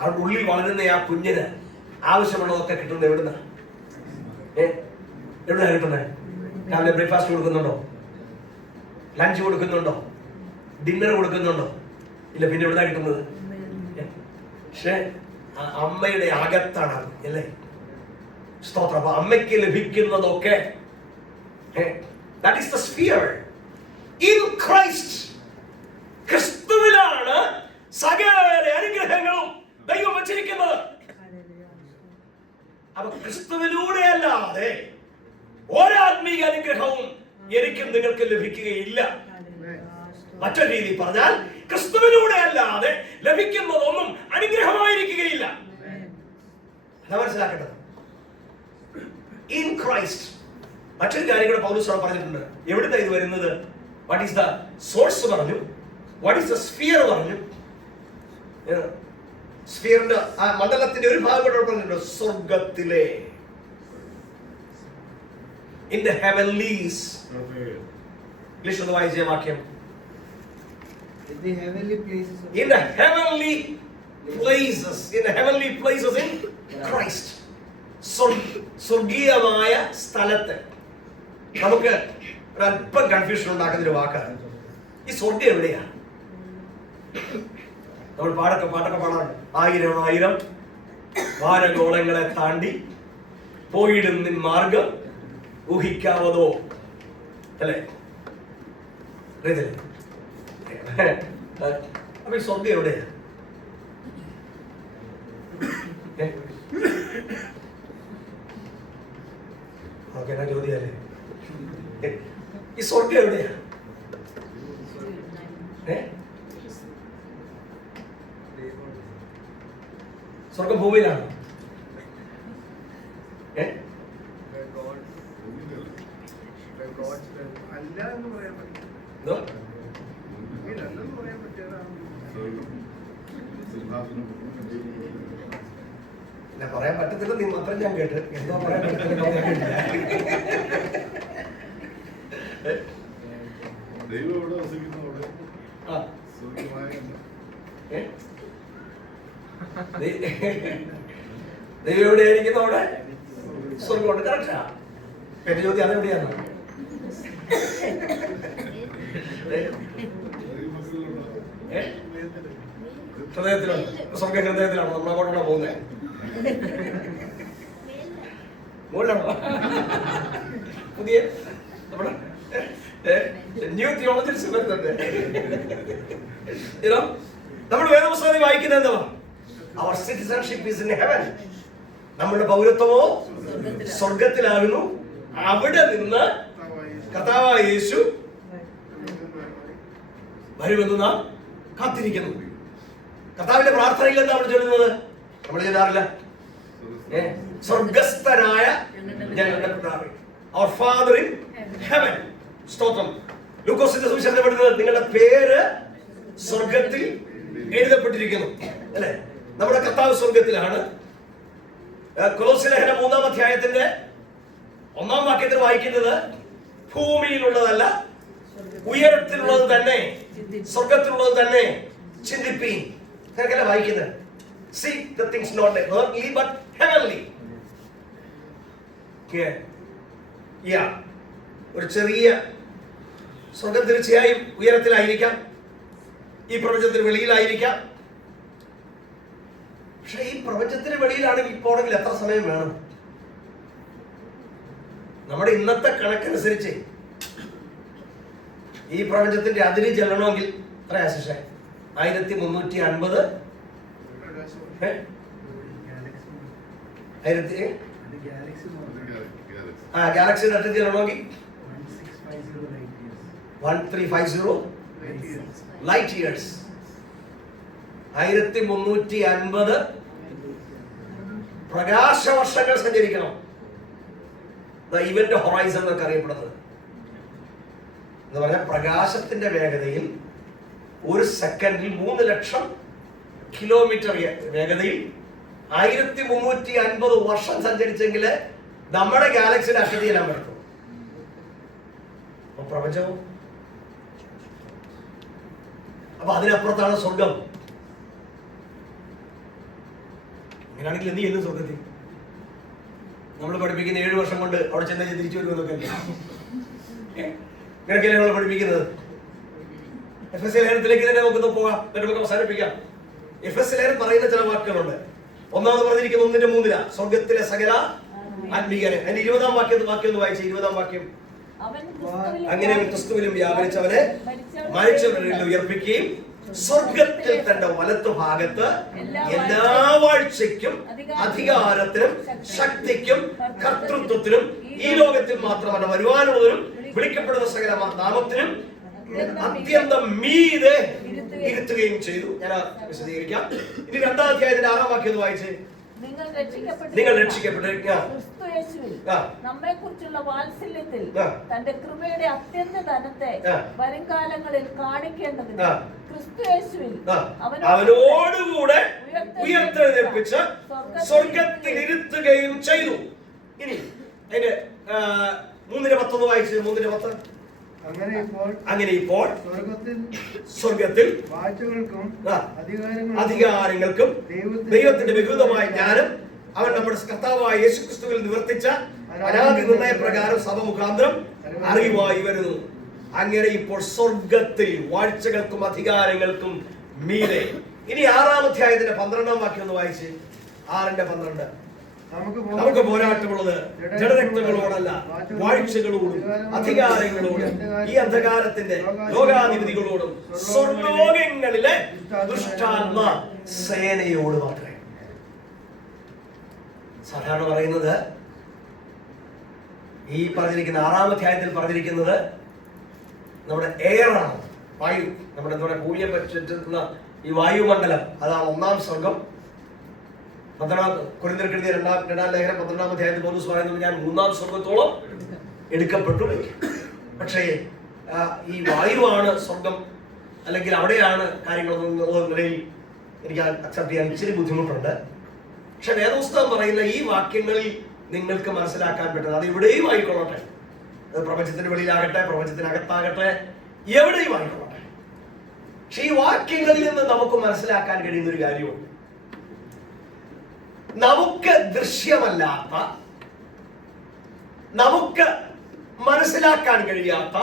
അവരുടെ ഉള്ളിൽ വളരുന്ന ആ കുഞ്ഞിന് ആവശ്യമുള്ളതൊക്കെ കിട്ടുന്നത് എവിടുന്ന? എവിടുന്നാ കിട്ടുന്നത്? രാവിലെ ബ്രേക്ക്ഫാസ്റ്റ് കൊടുക്കുന്നുണ്ടോ? ലഞ്ച് കൊടുക്കുന്നുണ്ടോ? ഡിന്നർ കൊടുക്കുന്നുണ്ടോ? ഇല്ല. പിന്നെ എവിടുന്നാ കിട്ടുന്നത്? പക്ഷെ അമ്മയുടെ അകത്താണ് അല്ലേ? സ്തോത്രം. അപ്പൊ അമ്മയ്ക്ക് ലഭിക്കുന്നതൊക്കെ that is the sphere in Christ. ക്രിസ്തുവിലാണ് സകല അനുഗ്രഹങ്ങളും ദൈവം വച്ചിരിക്കുന്നത്. അപ്പൊ ക്രിസ്തുവിലൂടെ അല്ലാതെ ഒരാത്മീക അനുഗ്രഹവും എനിക്കും നിങ്ങൾക്ക് ലഭിക്കുകയില്ല. മറ്റൊരു രീതിയിൽ പറഞ്ഞാൽ ക്രിസ്തുവിലൂടെ അല്ലാതെ ലഭിക്കുന്നതൊന്നും അനുഗ്രഹമായിരിക്കുകയില്ല. അതാ മനസ്സിലാക്കേണ്ടത്. In Christ. മറ്റൊരു കാര്യം കൂടെ പൗലോസ് പറഞ്ഞിട്ടുണ്ട്. എവിടുന്നാ ഇത് വരുന്നത്? വാട്ട് ഈസ് ദ സോഴ്സ് പറഞ്ഞു, വാട്ട് ഈസ് ദ സ്ഫിയർ പറഞ്ഞു. സ്ഫിയറിന്റെ ആ മണ്ഡലത്തിന്റെ ഒരു ഭാഗം കൂടെ പറഞ്ഞിട്ടുണ്ട്. സ്വർഗത്തിലെ, ഇൻ ദ ഹെവൻലീസ്. ഇംഗ്ലീഷ് ഒന്ന് വായിച്ച വാക്യം. In the heavenly places. In the heavenly places. In the heavenly places in Christ. സ്വർഗീയമായ സ്ഥലത്ത്. നമുക്ക് ഒരല്പം കൺഫ്യൂഷൻ ഉണ്ടാക്കുന്ന ഒരു വാക്കാണ് ഈ സ്വർഗം. എവിടെയാ? നമ്മൾ പാടൊക്കെ പാടാറുണ്ട്. 1000 വാനഗോളങ്ങളെ താണ്ടി പോയിടുന്ന മാർഗം ഊഹിക്കാവതോ, അല്ലെ? അറിയത്തില്ലേ? അപ്പൊ ഈ സ്വർഗം എവിടെയാ? ഓക്കെ, എന്നാ ചോദ്യമല്ലേ? ഈ സ്വർഗം എവിടെയാ? സ്വർഗം ഭൂമിയിലാണ്. അല്ല എന്ന് പറയാൻ പറ്റില്ല. അല്ലെന്ന് പറയാൻ പറ്റിയതാണ്. പറയാൻ പറ്റത്തില്ല. നീ മാത്രം ഞാൻ കേട്ട് എന്തോ പറയാൻ പറ്റത്തില്ല. ദൈവം എവിടെ വസിക്കുന്നവിടെ ദൈവം എവിടെയായിരിക്കുന്നു അവിടെ സ്വർഗമുണ്ട്. കറക്റ്റാ. എന്റെ ചോദ്യം അതെവിടെയാണ്? ഹൃദയത്തിലാണ്. സ്വർഗ ഹൃദയത്തിലാണോ? നമ്മളങ്ങോട്ടാണോ പോകുന്നത്? മുകളിലാണോ? പുതിയ നമ്മുടെ ന്യൂ തിയോളജിസ്റ്റ് വരുന്നുണ്ട്. നമ്മൾ വേദപുസ്തകത്തിൽ വായിക്കുന്നത് എന്തുവാ? അവർ സിറ്റിസൺഷിപ്പ് ഈസ് ഇൻ ഹെവൻ. നമ്മുടെ പൗരത്വമോ സ്വർഗത്തിലാകുന്നു. അവിടെ നിന്ന് കർത്താവായ യേശു വരുമെന്ന് നാം കാത്തിരിക്കുന്നു. കർത്താവിന്റെ പ്രാർത്ഥനയിൽ എന്താ നമ്മൾ ചൊല്ലുന്നത്? നമ്മൾ ചൊല്ലാറില്ല, സ്വർഗസ്ഥനായ ഞങ്ങളുടെ പിതാവേ, our Father in heaven. സ്തോത്രം. ലൂക്കോസിന്റെ സുവിശേഷത്തിൽ പഠിക്കുന്നത് നിങ്ങളുടെ പേര് സ്വർഗത്തിൽ എഴുതപ്പെട്ടിരിക്കുന്നു അല്ലെ? നമ്മുടെ കർത്താവ് സ്വർഗത്തിലാണ്. കൊലോസ്യ ലേഖനം 3-ാം അധ്യായത്തിന്റെ 1-ാം വാക്യത്തിൽ വായിക്കുന്നത് ഭൂമിയിലുള്ളതല്ല ഉയരത്തിലുള്ളത് തന്നെ, സ്വർഗത്തിലുള്ളത് തന്നെ ചിന്തിപ്പീൻ. അങ്ങനെയല്ല വായിക്കുന്നത്. See the things not earthly but heavenly. Yeah. ഒരു ചെറിയ സ്വർഗം തീർച്ചയായും ഉയരത്തിലായിരിക്കാം, ഈ പ്രപഞ്ചത്തിന് വെളിയിലായിരിക്കാം. പക്ഷെ ഈ പ്രപഞ്ചത്തിന് വെളിയിലാണെങ്കിൽ ഇപ്പോഴെങ്കിൽ എത്ര സമയം വേണം? നമ്മുടെ ഇന്നത്തെ കണക്കനുസരിച്ച് ഈ പ്രപഞ്ചത്തിന്റെ അതിരി ചെല്ലണമെങ്കിൽ എത്രയാ ശിക്ഷ? 1350 ഗാലക്സിയുടെ അടുത്ത് ചെല്ലണമെങ്കിൽ 1350 ലൈറ്റ് ഇയേഴ്സ്. 1350 പ്രകാശവർഷങ്ങൾ സഞ്ചരിക്കണം. ഇവന്റ് ഹൊറൈസൺ എന്നൊക്കെ അറിയപ്പെടുന്നത് എന്ന് പറഞ്ഞാൽ പ്രകാശത്തിന്റെ വേഗതയിൽ ഒരു സെക്കൻഡിൽ 3 ലക്ഷം കിലോമീറ്റർ വേഗതയിൽ 1350 വർഷം സഞ്ചരിച്ചെങ്കിൽ നമ്മുടെ ഗാലക്സിയുടെ അറ്റത്ത് ചെല്ലാൻ പറ്റും. അപ്പൊ പ്രപഞ്ചവും അപ്പൊ അതിനപ്പുറത്താണ് സ്വർഗം. അങ്ങനെയാണെങ്കിൽ എന്ത് ചെയ്യുന്നു സ്വർഗത്തിൽ? നമ്മൾ പഠിപ്പിക്കുന്ന 7 വർഷം കൊണ്ട് അവിടെ ചെന്ന് തിരിച്ചു വരുമെന്നൊക്കെ ഇങ്ങനെയൊക്കെയല്ലേ നമ്മൾ പഠിപ്പിക്കുന്നത്. എഫെസ്യ ലേഖനത്തിലേക്ക് തന്നെ നമുക്കൊന്ന് പോകാം, എന്നിട്ട് നമുക്ക് അവസാനിപ്പിക്കാം. എഫെസ്യ ലേഖനം പറയുന്ന ചില വാക്കുകളുണ്ട്. ഒന്നാമത് പറഞ്ഞിരിക്കുന്ന 1:3 സ്വർഗത്തിലെ സകല ആത്മീയനെ. അതിന്റെ 20-ാം വാക്യം ഒന്ന് വായിച്ചു. 20-ാം വാക്യം, അങ്ങനെ ക്രിസ്തുവിലും വ്യാപരിച്ചവനെ മരിച്ചവരിൽ ഉയർപ്പിക്കുകയും സ്വർഗത്തിൽ തന്റെ വലത്തു ഭാഗത്ത് എല്ലാ വാഴ്ചയ്ക്കും അധികാരത്തിനും ശക്തിക്കും കർത്തൃത്വത്തിനും ഈ ലോകത്തിൽ മാത്രമല്ല വരുവാനുള്ളതിനും വിളിക്കപ്പെടുന്ന സകല നാമത്തിനും അത്യന്തം മീതെ ഇരുത്തുകയും ചെയ്തു. ഞാൻ വിശദീകരിക്കാം. ഇനി 2-ാം അധ്യായത്തിന്റെ 6-ാം വാക്യം ഒന്ന് വായിച്ച്. നിങ്ങൾ രക്ഷിക്കപ്പെട്ടിരിക്കുക നമ്മെക്കുറിച്ചുള്ള വാത്സല്യത്തിൽ തന്റെ കൃപയുടെ അത്യന്ത ധനത്തെ വരുംകാലങ്ങളിൽ കാണിക്കേണ്ടതിന് ക്രിസ്തുയേശുവിൽ അവനോടുകൂടെ ഉയർത്തെഴുന്നേൽപ്പിച്ച് സ്വർഗത്തിൽ ഇരുത്തുകയും ചെയ്തു. ഇനി അതിന്റെ 3:10 വായിച്ച്. 3:10 അങ്ങനെ ഇപ്പോൾ സ്വർഗത്തിൽ അധികാരങ്ങൾക്കും ദൈവത്തിന്റെ വികൃതമായ ജ്ഞാനം അവൻ നമ്മുടെ കർത്താവായ യേശുക്രിസ്തുവിൽ നിവർത്തിച്ച അനാദി നിർണയ പ്രകാരം സഭ മുഖാന്തരം അറിവായി വരുന്നു. അങ്ങനെ ഇപ്പോൾ സ്വർഗത്തിൽ വാഴ്ചകൾക്കും അധികാരങ്ങൾക്കും മീതെ. ഇനി 6-ാം അധ്യായത്തിന്റെ 12-ാം വാക്യം ഒന്ന് വായിച്ച്. 6:12 നമുക്ക് പോരാട്ടമുള്ളത് ജഡരക്തങ്ങളോടല്ല, വാഴ്ചകളോടും അധികാരങ്ങളോടും ഈ അന്ധകാരത്തിന്റെ ലോകാധിപതികളോടും സ്വർലോകങ്ങളിലെ ദുഷ്ടാത്മ സേനയോട് മാത്രമേ. സാധാരണ പറയുന്നത് ഈ പറഞ്ഞിരിക്കുന്ന 6-ാം അധ്യായത്തിൽ പറഞ്ഞിരിക്കുന്നത് നമ്മുടെ എയറാണ്, വായു, നമ്മുടെ എന്താ പറയുക, ഭൂമിയെ പറ്റുന്ന ഈ വായുമണ്ഡലം, അതാണ് 1-ാം സ്വർഗം. 12 കൊരിന്ത്യർക്കെഴുതിയ 2-ാം ലേഖനം 12-ാം അധ്യായത്തിൽ പൗലോസ് പറയുന്നത് ഞാൻ 3-ാം സ്വർഗത്തോളം എടുക്കപ്പെട്ടു. പക്ഷേ ഈ വായുവാണ് സ്വർഗം, അല്ലെങ്കിൽ അവിടെയാണ് കാര്യങ്ങളെന്നുള്ള നിലയിൽ എനിക്ക് അക്സെപ്റ്റ് ചെയ്യാൻ ഇച്ചിരി ബുദ്ധിമുട്ടുണ്ട്. പക്ഷെ വേദപുസ്തകം പറയുന്ന ഈ വാക്യങ്ങളിൽ നിങ്ങൾക്ക് മനസ്സിലാക്കാൻ പറ്റുന്നത് അത് എവിടെയും ആയിക്കൊള്ളട്ടെ, അത് പ്രപഞ്ചത്തിന് വെളിയിലാകട്ടെ, പ്രപഞ്ചത്തിനകത്താകട്ടെ, എവിടെയും ആയിക്കൊള്ളട്ടെ, പക്ഷെ ഈ വാക്യങ്ങളിൽ നിന്ന് നമുക്ക് മനസ്സിലാക്കാൻ കഴിയുന്ന ഒരു കാര്യമുണ്ട്. നമുക്ക് ദൃശ്യമല്ലാത്ത, നമുക്ക് മനസ്സിലാക്കാൻ കഴിയാത്ത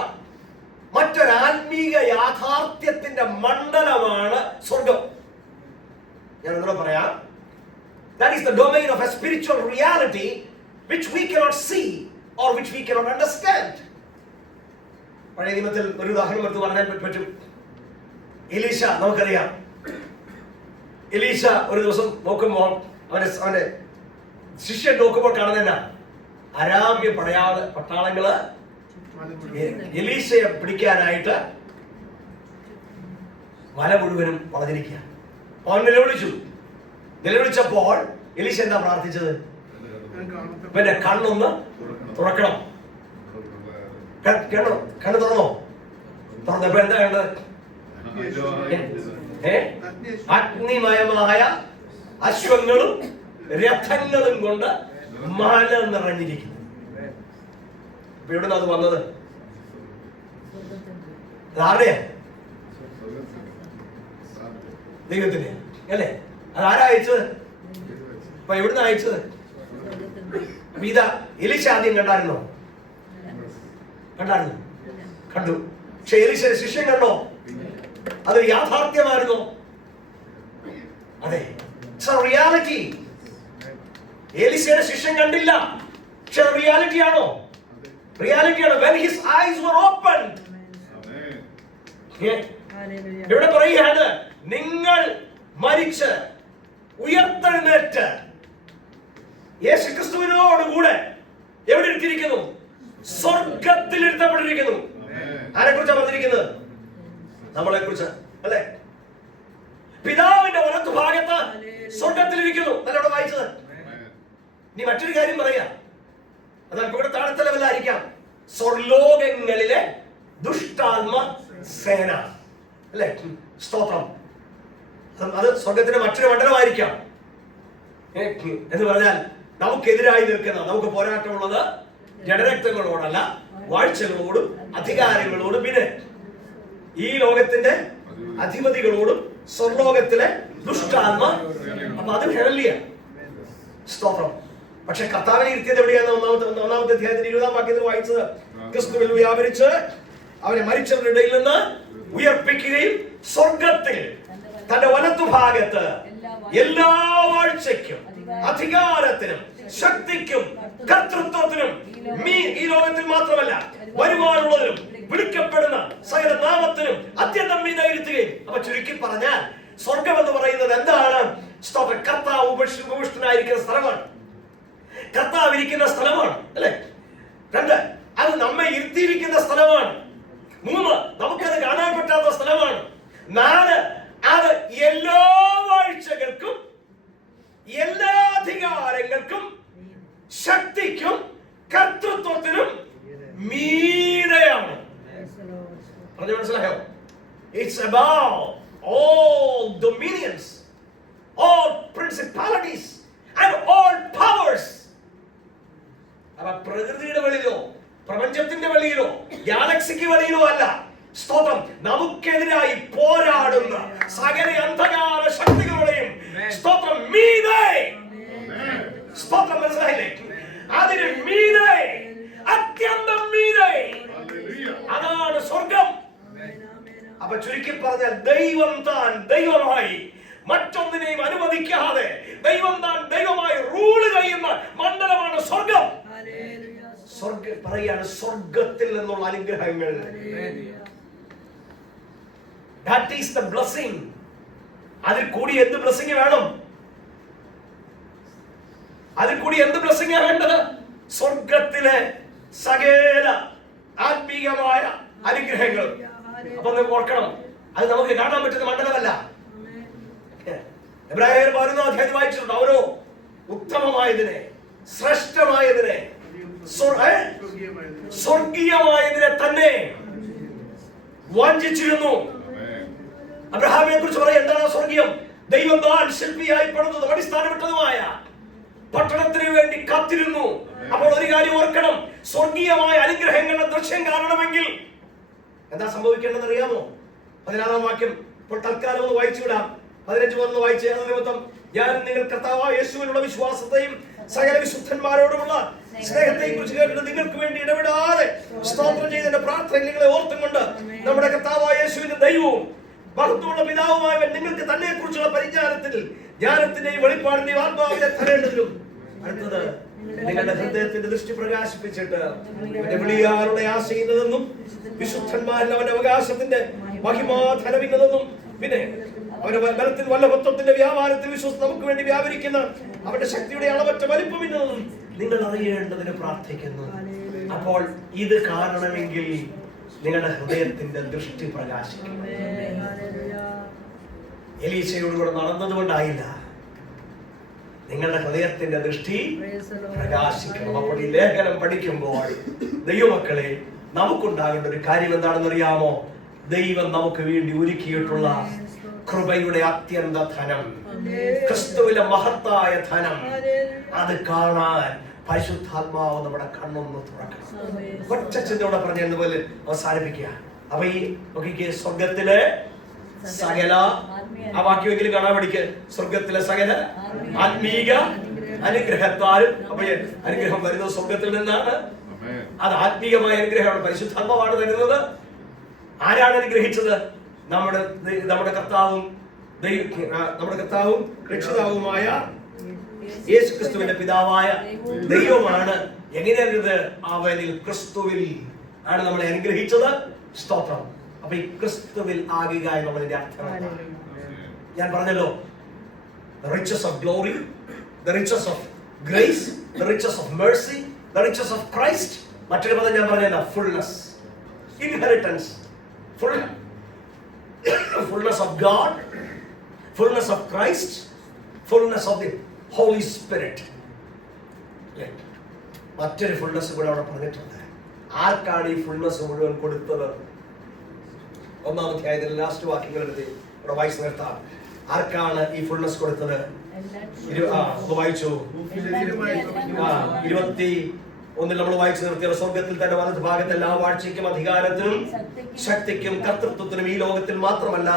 മറ്റൊരാത്മീക യാഥാർത്ഥ്യത്തിന്റെ മണ്ഡലമാണ് സ്വർഗം. ഞാൻ ഒന്നുകൂടെ പറയാം. That is the domain of a spiritual reality which we cannot see or which we cannot understand. പഴയ നിയമത്തിൽ ഒരു ഉദാഹരണം എടുത്ത് പറയാൻ പറ്റും. എലീശ, നമുക്കറിയാം, എലീശ ഒരു ദിവസം നോക്കുമ്പോൾ അവന്റെ ശിഷ്യൻ നോക്കുമ്പോൾ കാണുന്ന അരാമ്യ പട്ടാളങ്ങള് എലീശയെ പിടിക്കാനായിട്ട് മല മുഴുവനും വളഞ്ഞിരിക്കുക. അവൻ നിലവിളിച്ചപ്പോൾ എലീശ എന്താ പ്രാർത്ഥിച്ചത്? ഇവന്റെ കണ്ണൊന്ന് തുറക്കണം. കണ്ണ് തുറന്നോ? തുറന്നപ്പോ എന്താ കണ്ടത്? അഗ്നിമയമായ അശ്വങ്ങളും രഥങ്ങളും കൊണ്ട് മല നിറഞ്ഞിരിക്കുന്നു. ഇപ്പൊ എവിടുന്ന അത് വന്നത്? ആരുടെയാ? ദൈവത്തിന്റെ അല്ലേ? അതാരാ അയച്ചത്? അപ്പൊ എവിടുന്ന അയച്ചത്? ഇതാ എലീശ ആദ്യം കണ്ടായിരുന്നോ? കണ്ടു. പക്ഷെ എലീശയുടെ ശിഷ്യൻ കണ്ടോ? അതൊരു യാഥാർത്ഥ്യമായിരുന്നോ? അതെ, റിയാലിറ്റി. എലീശയുടെ ശിഷ്യൻ കണ്ടില്ല, പക്ഷെ റിയാലിറ്റി ആണോ? റിയാലിറ്റിയാണ്. When his eyes were opened, ഇവിടെ പറയുകയാണ്, നിങ്ങൾ മരിച്ച് ഉയർത്തെഴുന്നേറ്റ് യേശുക്രിസ്തുവിനോടുകൂടെ എവിടെ ഇരിക്കുന്നു? സ്വർഗത്തിൽ ഇരുത്തപ്പെട്ടിരിക്കുന്നു. ആരെ കുറിച്ചാണ് പറഞ്ഞിരിക്കുന്നത്? നമ്മളെ കുറിച്ച് അല്ലെ? പിതാവിന്റെ വലത്തുഭാഗത്ത് സ്വർഗത്തിലിരിക്കുന്നു. എന്നോട് വായിച്ചത്. ഇനി മറ്റൊരു കാര്യം പറയാം, അത് ഇവിടെ താഴത്തെ ലെവലായിരിക്കാം. സ്വർലോകങ്ങളിലെ ദുഷ്ടാത്മ സേന അല്ലെ? സ്തോത്രം. അത് സ്വർഗത്തിന്റെ മറ്റൊരു മണ്ഡലമായിരിക്കാം. എന്ന് പറഞ്ഞാൽ നമുക്കെതിരായി നിൽക്കുന്ന, നമുക്ക് പോരാട്ടമുള്ളത് ജഡരക്തങ്ങളോടല്ല, വാഴ്ചകളോടും അധികാരങ്ങളോടും പിന്നെ ഈ ലോകത്തിന്റെ അധിപതികളോടും സ്വർലോകത്തിലെ ദുഷ്ടാത്മ. അപ്പൊ അത് ഹെവൻലിയ. സ്തോത്രം. പക്ഷെ കർത്താവിനെ ഇരുത്തിയത് എവിടെയാണ്? ഒന്നാമത്തെ അധ്യായത്തിന്റെ 20-ാം വാക്യത്തിൽ വായിച്ചത്, ക്രിസ്തുവിൽ വ്യാപരിച്ച് അവനെ മരിച്ചവരുടെ ഇടയിൽ നിന്ന് ഉയർപ്പിക്കുകയും സ്വർഗത്തിൽ തന്റെ വലത്തുഭാഗത്ത് എല്ലാ വാഴ്ചയ്ക്കും അധികാരത്തിനും ശക്തിക്കും കർത്തൃത്വത്തിനും ഈ ലോകത്തിൽ മാത്രമല്ല വരുവാനുള്ളതിനും വിളിക്കപ്പെടുന്ന സകല നാമത്തിനും അത്യന്തം മീതായിരുത്തുകയും. അപ്പൊ ചുരുക്കി പറഞ്ഞാൽ സ്വർഗം എന്ന് പറയുന്നത് എന്താണ്? കർത്താവ് ഉപവിഷ്ടനായിരിക്കുന്ന സ്ഥലമാണ്, കർത്താവ് ഇരിക്കുന്ന സ്ഥലമാണ് അല്ലെ? 2, അത് നമ്മെ ഇരുത്തിയിരിക്കുന്ന സ്ഥലമാണ്. 3, നമുക്കത് കാണാൻ പറ്റാത്ത സ്ഥലമാണ്. 4, അത് എല്ലാ വാഴ്ചകൾക്കും എല്ലാ അധികാരങ്ങൾക്കും ശക്തിക്കും കർത്തൃത്വത്തിനും മീതെയാണ്. പറഞ്ഞു മനസ്സിലായോ? It's above all dominions, all principalities and all powers. അപ്പൊ പ്രകൃതിയുടെ വെളിയിലോ പ്രപഞ്ചത്തിന്റെ വെളിയിലോ ഗാലക്സിക്ക് വെളിയിലോ അല്ല. സ്തോത്രം. നമുക്കെതിരായി പോരാടുന്ന സകല അന്ധകാര ശക്തികളുടെയും സ്തോത്രം മീതെ. സ്തോത്രം. മനസ്സിലായില്ലേ? അതിന് മീതെ, അത്യന്തം മീതെ, അതാണ് സ്വർഗം. അപ്പൊ ചുരുക്കി പറഞ്ഞാൽ ദൈവം താൻ ദൈവമായി മറ്റൊന്നിനെയും അനുവദിക്കാതെ ദൈവം താൻ ദൈവമായി റൂള് ചെയ്യുന്ന മണ്ഡലമാണ് സ്വർഗം. പറയാണ് സ്വർഗത്തിൽ നിന്നുള്ള അനുഗ്രഹങ്ങൾ. That is the blessing. അതിൽ കൂടി എന്ത് ബ്ലെസ്സിംഗ് വേണം? അതിൽ കൂടി എന്ത് ബ്ലെസ്സിംഗ് വേണ്ടത്? സ്വർഗത്തിലെ സകല ആത്മീയമായ അനുഗ്രഹങ്ങൾ. അപ്പൊ നമുക്ക് ഓർക്കണം, അത് നമുക്ക് കാണാൻ പറ്റുന്ന മണ്ഡലമല്ല. എബ്രായർ 11 അധ്യായം വായിച്ചിട്ടുണ്ട്. ഓരോ ഉത്തമമായതിനെ, ശ്രേഷ്ഠമായതിനെ, സ്വർഗീയമായതിനെ തന്നെ വഞ്ചിച്ചിരുന്നു. അബ്രഹാമിനെ കുറിച്ച് പറയാം. എന്താണ് സ്വർഗീയം? ദൈവം താൻ ശില്പിയായി പണിതതും അടിസ്ഥാനമിട്ടതുമായ പട്ടണത്തിന് വേണ്ടി കാത്തിരുന്നു. അപ്പോൾ ഒരു കാര്യം ഓർക്കണം, സ്വർഗീയമായ അനുഗ്രഹങ്ങളുടെ ദൃശ്യം കാണണമെങ്കിൽ എന്താ സംഭവിക്കേണ്ടത് അറിയാമോ? 16-ാം വാക്യം ഇപ്പോൾ തൽക്കാലം ഒന്ന് വായിച്ചുവിടാം. 15 മുതൽ വായിച്ച്, അത് നിമിത്തം ഞാൻ നിങ്ങൾ കർത്താവായ യേശുവിനുള്ള വിശ്വാസത്തെയും സകല വിശുദ്ധന്മാരോടുമുള്ള സ്നേഹത്തെയും കുറിച്ച് കേട്ടിട്ട് നിങ്ങൾക്ക് വേണ്ടി ഇടപെടാതെ സ്തോത്രം ചെയ്തതിന്റെ പ്രാർത്ഥന നിങ്ങളെ ഓർത്തുകൊണ്ട് നമ്മുടെ കർത്താവായ യേശുവിന്റെ ദൈവവും മഹത്വമുള്ള പിതാവുമായവൻ നിങ്ങൾക്ക് തന്നെ കുറിച്ചുള്ള പരിജ്ഞാനത്തിൽ ജ്ഞാനത്തിന്റെയും വെളിപ്പാടിന്റെയും ആത്മാവിനെ തരേണ്ടതിലും അടുത്തത് നിങ്ങളുടെ ഹൃദയത്തിന്റെ ദൃഷ്ടി പ്രകാശിപ്പിച്ചിട്ട് അവന്റെ വിളിയാരുടെ ആശയുന്നതെന്നും വിശുദ്ധന്മാരിൽ അവന്റെ അവകാശത്തിന്റെ മഹിമാധനവിന്നതെന്നും പിന്നെ അവന്റെ ബലത്തിൽ വല്ലഭത്വത്തിന്റെ വ്യാപാരത്തിൽ വിശ്വസിച്ച് നമുക്ക് വേണ്ടി വ്യാപരിക്കുന്ന അവന്റെ ശക്തിയുടെ അളവറ്റ വലിപ്പമിന്നതെന്നും നിങ്ങൾ അറിയേണ്ടതിന് പ്രാർത്ഥിക്കുന്നു. അപ്പോൾ ഇത് കാണണമെങ്കിൽ നിങ്ങളുടെ ഹൃദയത്തിന്റെ ദൃഷ്ടി പ്രകാശിക്കണം. എലീശയോടുകൂടെ നടന്നതുകൊണ്ടായില്ല, നിങ്ങളുടെ ഹൃദയത്തിന്റെ ദൃഷ്ടി പ്രകാശിക്കണം. അപ്പോൾ ഈ ലേഖനം പഠിക്കുമ്പോൾ ദൈവമക്കളെ നമുക്കുണ്ടാകേണ്ട ഒരു കാര്യം എന്താണെന്ന് അറിയാമോ? ദൈവം നമുക്ക് വേണ്ടി ഒരുക്കിയിട്ടുള്ള കൃപയുടെ അത്യന്ത ധനം, ക്രിസ്തുവിലെ മഹത്തായ ധനം, അത് കാണാൻ പരിശുദ്ധാത്മാവ് നമ്മുടെ കണ്ണൊന്ന് തുറക്കണം. ഒറ്റ ചിന്തയോടെ പറഞ്ഞതുപോലെ അവസാനിപ്പിക്കുക. അപ്പൊ ഈ നോക്കിക്കേ, സ്വർഗത്തിലെ സകല, ആ വാക്യമെങ്കിലും കാണാൻ പഠിക്ക്, സ്വർഗത്തിലെ സകല ആത്മീക അനുഗ്രഹത്താലും. അപ്പൊ അനുഗ്രഹം വരുന്നത് സ്വർഗത്തിൽ നിന്നാണ്. അത് ആത്മീയമായ അനുഗ്രഹമാണ്, പരിശുദ്ധാത്മാവാണ് തരുന്നത്. ആരാണ് അനുഗ്രഹിച്ചത്? നമ്മുടെ കർത്താവും രക്ഷിതാവുമായ യേശുക്രിസ്തുവിന്റെ പിതാവായ ദൈവമാണ്. എങ്ങനെയാണിത്? അവനിൽ, ക്രിസ്തുവിൽ ആണ് നമ്മളെ അനുഗ്രഹിച്ചത്. സ്തോത്രം. അപ്പൊ ഈ ക്രിസ്തുവിൽ ആകുക എന്നുള്ളതിന്റെ അർത്ഥം ഞാൻ പറഞ്ഞല്ലോ, the riches of glory, the riches of grace, the riches of mercy, the riches of Christ. മറ്റൊരു പദം ഞാൻ പറഞ്ഞല്ലോ, fullness, inheritance, fullness of God, fullness of Christ, fullness of the Holy Spirit. മറ്റൊരു ഫുൾനെസ് കൂടെ അവിടെ പറഞ്ഞിട്ടുണ്ട്. ആർക്കാണ് ഈ ഫുൾനെസ് മുഴുവൻ കൊടുത്തത്? 1-ാം അധ്യായത്തിൽ ലാസ്റ്റ് വാക്യങ്ങൾ എഴുതി ഇവിടെ വായിച്ചു നിർത്താം. ആർക്കാണ് ഈ ഫുൾനെസ് കൊടുത്തത്? വായിച്ചു 21 നമ്മൾ വായിച്ചു നിർത്തിയ സ്വർഗത്തിൽ തന്റെ വലത് ഭാഗത്ത് എല്ലാ വാഴ്ചയ്ക്കും അധികാരത്തിനും ശക്തിക്കും കർത്തൃത്വത്തിനും ഈ ലോകത്തിൽ മാത്രമല്ല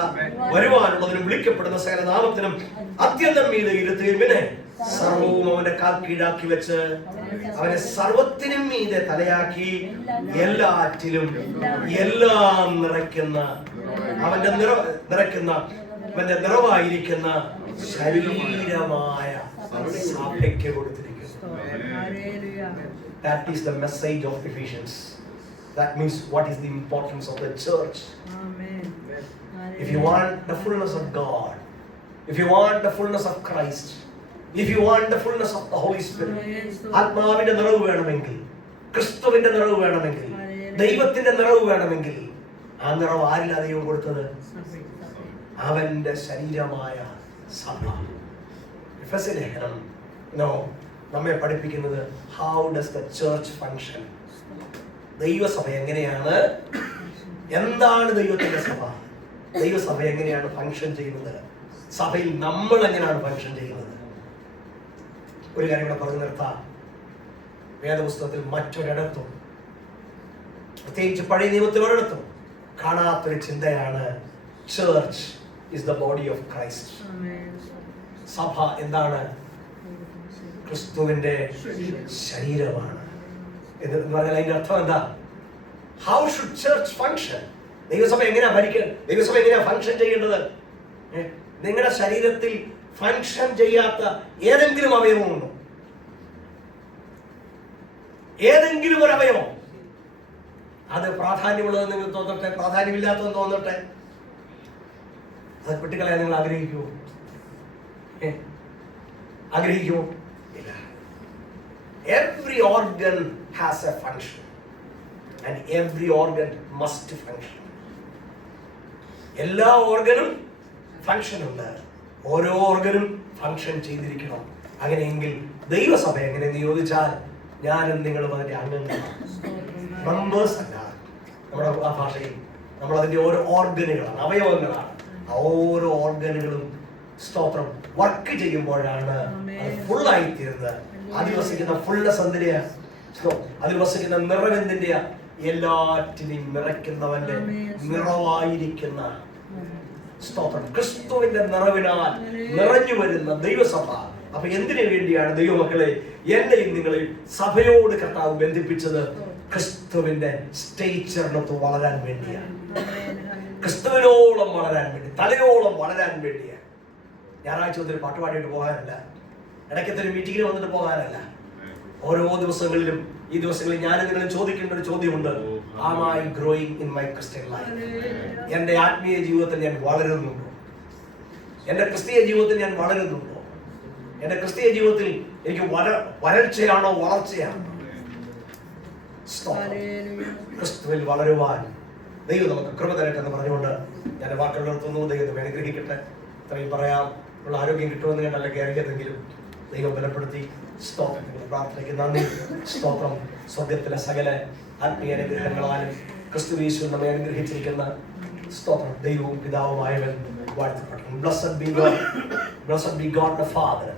വരുവാനുള്ളതിനും വിളിക്കപ്പെടുന്ന സകല നാമത്തിനും അത്യന്തം മീതെ ഇരുത്തുകയും പിന്നെ സർവവും അവന്റെ കാൽ കീഴാക്കി വെച്ച് അവനെ സർവത്തിനും മീതെ തലയാക്കി എല്ലാറ്റിലും എല്ലാം നിറയ്ക്കുന്ന അവന്റെ നിറവായിരിക്കുന്ന ശരീരമായ സഭയ്ക്ക് കൊടുത്തിരിക്കുന്നു. That is the message of Ephesians. That means what is the importance of the church. Amen. If you want the fullness of God, if you want the fullness of Christ, if you want the fullness of the Holy Spirit, ആത്മാവിന്റെ നിറവ് വേണമെങ്കിൽ, ക്രിസ്തുവിന്റെ നിറവ് വേണമെങ്കിൽ, ദൈവത്തിന്റെ നിറവ് വേണമെങ്കിൽ, ആ നിറവ് ആരിലാ ദൈവം കൊടുത്തത്? അവന്റെ ശരീരമായ സഭ. എഫെസ്യ ലേഖനം നമ്മെ പഠിപ്പിക്കുന്നത് how does the church function? ദൈവസഭ എങ്ങനെയാണ്, എന്താണ് ദൈവത്തിന്റെ സഭ, ദൈവസഭ എങ്ങനെയാണ് ഫംഗ്ഷൻ ചെയ്യുന്നത്, സഭയിൽ നമ്മൾ എങ്ങനെയാണ് ഫംഗ്ഷൻ ചെയ്യുന്നത്? ഒരു കാര്യം ഇവിടെ പറഞ്ഞു നിർത്താം. വേദപുസ്തകത്തിൽ മറ്റൊരിടത്തും, പ്രത്യേകിച്ച് പഴയ നിയമത്തിൽ ഒരിടത്തും കാണാത്തൊരു ചിന്തയാണ് church is the body of Christ. സഭ എന്താണ്? ക്രിസ്തുവിന്റെ ശരീരമാണ് എന്ന് പറഞ്ഞാൽ അതിന്റെ അർത്ഥം എന്താ? How should church function? ദൈവസഭ എങ്ങനെയാ ഭരിക്കുക? ദൈവസഭ എങ്ങനെയാ ഫംഗ്ഷൻ ചെയ്യേണ്ടത്? നിങ്ങളുടെ ശരീരത്തിൽ ഫങ്ഷൻ ചെയ്യാത്ത ഏതെങ്കിലും അവയവമുണ്ടോ? ഏതെങ്കിലും ഒരു അവയവം അത് പ്രാധാന്യമുള്ളതെന്ന് നിങ്ങൾ തോന്നട്ടെ, പ്രാധാന്യമില്ലാത്തതെന്ന് തോന്നട്ടെ, അത് കുട്ടികളെ നിങ്ങൾ ആഗ്രഹിക്കുമോ? ആഗ്രഹിക്കുമോ? ഇല്ല. Every organ has a function and every organ must function. എല്ലാ ഓർഗനും ഫങ്ഷൻ ഉണ്ട്. ഓരോ ഓർഗനും ഫങ്ഷൻ ചെയ്തിരിക്കണം. അങ്ങനെയെങ്കിൽ ദൈവസഭ എങ്ങനെയെന്ന് ചോദിച്ചാൽ ഞാനും നിങ്ങളും അതിന്റെ അംഗങ്ങളാണ്, മെമ്പേഴ്സ് അല്ല. നമ്മുടെ ആ ഭാഷയിൽ നമ്മൾ അതിന്റെ ഓരോ ഓർഗനുകളാണ്, അവയവങ്ങളാണ്. ആ ഓരോ ഓർഗനുകളും സ്തോത്രം വർക്ക് ചെയ്യുമ്പോഴാണ് അത് ഫുള്ളായി തീരുന്നത്. അതിൽ വസിക്കുന്ന ഫുൾനെസ് എന്തിനെയാ? അതിൽ വസിക്കുന്ന നിറവെന്തിന്റെയാ? എല്ലാറ്റിനെയും നിറയ്ക്കുന്നവന്റെ നിറവായിരിക്കുന്ന സ്തോത്രം, ക്രിസ്തുവിന്റെ നിറവിനാൽ നിറഞ്ഞു വരുന്ന ദൈവസഭ. അപ്പൊ എന്തിനു വേണ്ടിയാണ് ദൈവമക്കളെ എന്നെയും നിങ്ങളെയും സഭയോട് കർത്താവ് ബന്ധിപ്പിച്ചത്? ക്രിസ്തുവിന്റെ സ്റ്റേച്ചറിനൊത്ത് വളരാൻ വേണ്ടിയാണ്, ക്രിസ്തുവിനോളം വളരാൻ വേണ്ടി, തലയോളം വളരാൻ വേണ്ടിയാണ്. ഞായറാഴ്ച ഒത്തിരി പാട്ടുപാടിയിട്ട് പോകാനല്ല, ഇടയ്ക്കത്തെ ഒരു മീറ്റിങ്ങിന് വന്നിട്ട് പോകാനല്ല. ഓരോ ദിവസങ്ങളിലും ഈ ദിവസങ്ങളിൽ ഞാൻ നിങ്ങളും ചോദിക്കേണ്ട ഒരു ചോദ്യമുണ്ട്. Am I growing in my Christian life? എന്റെ ആത്മീയ ജീവിതത്തിൽ ഞാൻ വളരുന്നുണ്ടോ? എന്റെ ക്രിസ്തീയ ജീവിതത്തിൽ ഞാൻ വളരുന്നുണ്ടോ? എന്റെ ക്രിസ്തീയ ജീവിതത്തിൽ എനിക്ക് വരൾച്ചയാണോ വളർച്ചയാണോ? ക്രിസ്തുവിൽ വളരുവാൻ ദൈവം നമുക്ക് കൃപ തരട്ടെ എന്ന് പറഞ്ഞുകൊണ്ട് ഞാൻ വാക്കുകൾ നിർത്തുന്നു. ദൈവം അനുഗ്രഹിക്കട്ടെ. ഇത്രയും പറയാം ഉള്ള ആരോഗ്യം കിട്ടുമെന്ന് ഞാൻ നല്ല കയറിയതെങ്കിലും ദൈവം ബലപ്പെടുത്തി. സ്തോത്രം. പ്രാർത്ഥനയ്ക്ക് നന്ദി. സ്തോത്രം. സ്വർഗത്തിലെ സകല ആത്മീയ അനുഗ്രഹങ്ങളാലും ക്രിസ്തു യേശു നമ്മെ അനുഗ്രഹിച്ചിരിക്കുന്ന സ്തോത്രം ദൈവവും പിതാവുമായവൻ വാഴ്ത്തപ്പെട്ടു. Blessed be God the Father,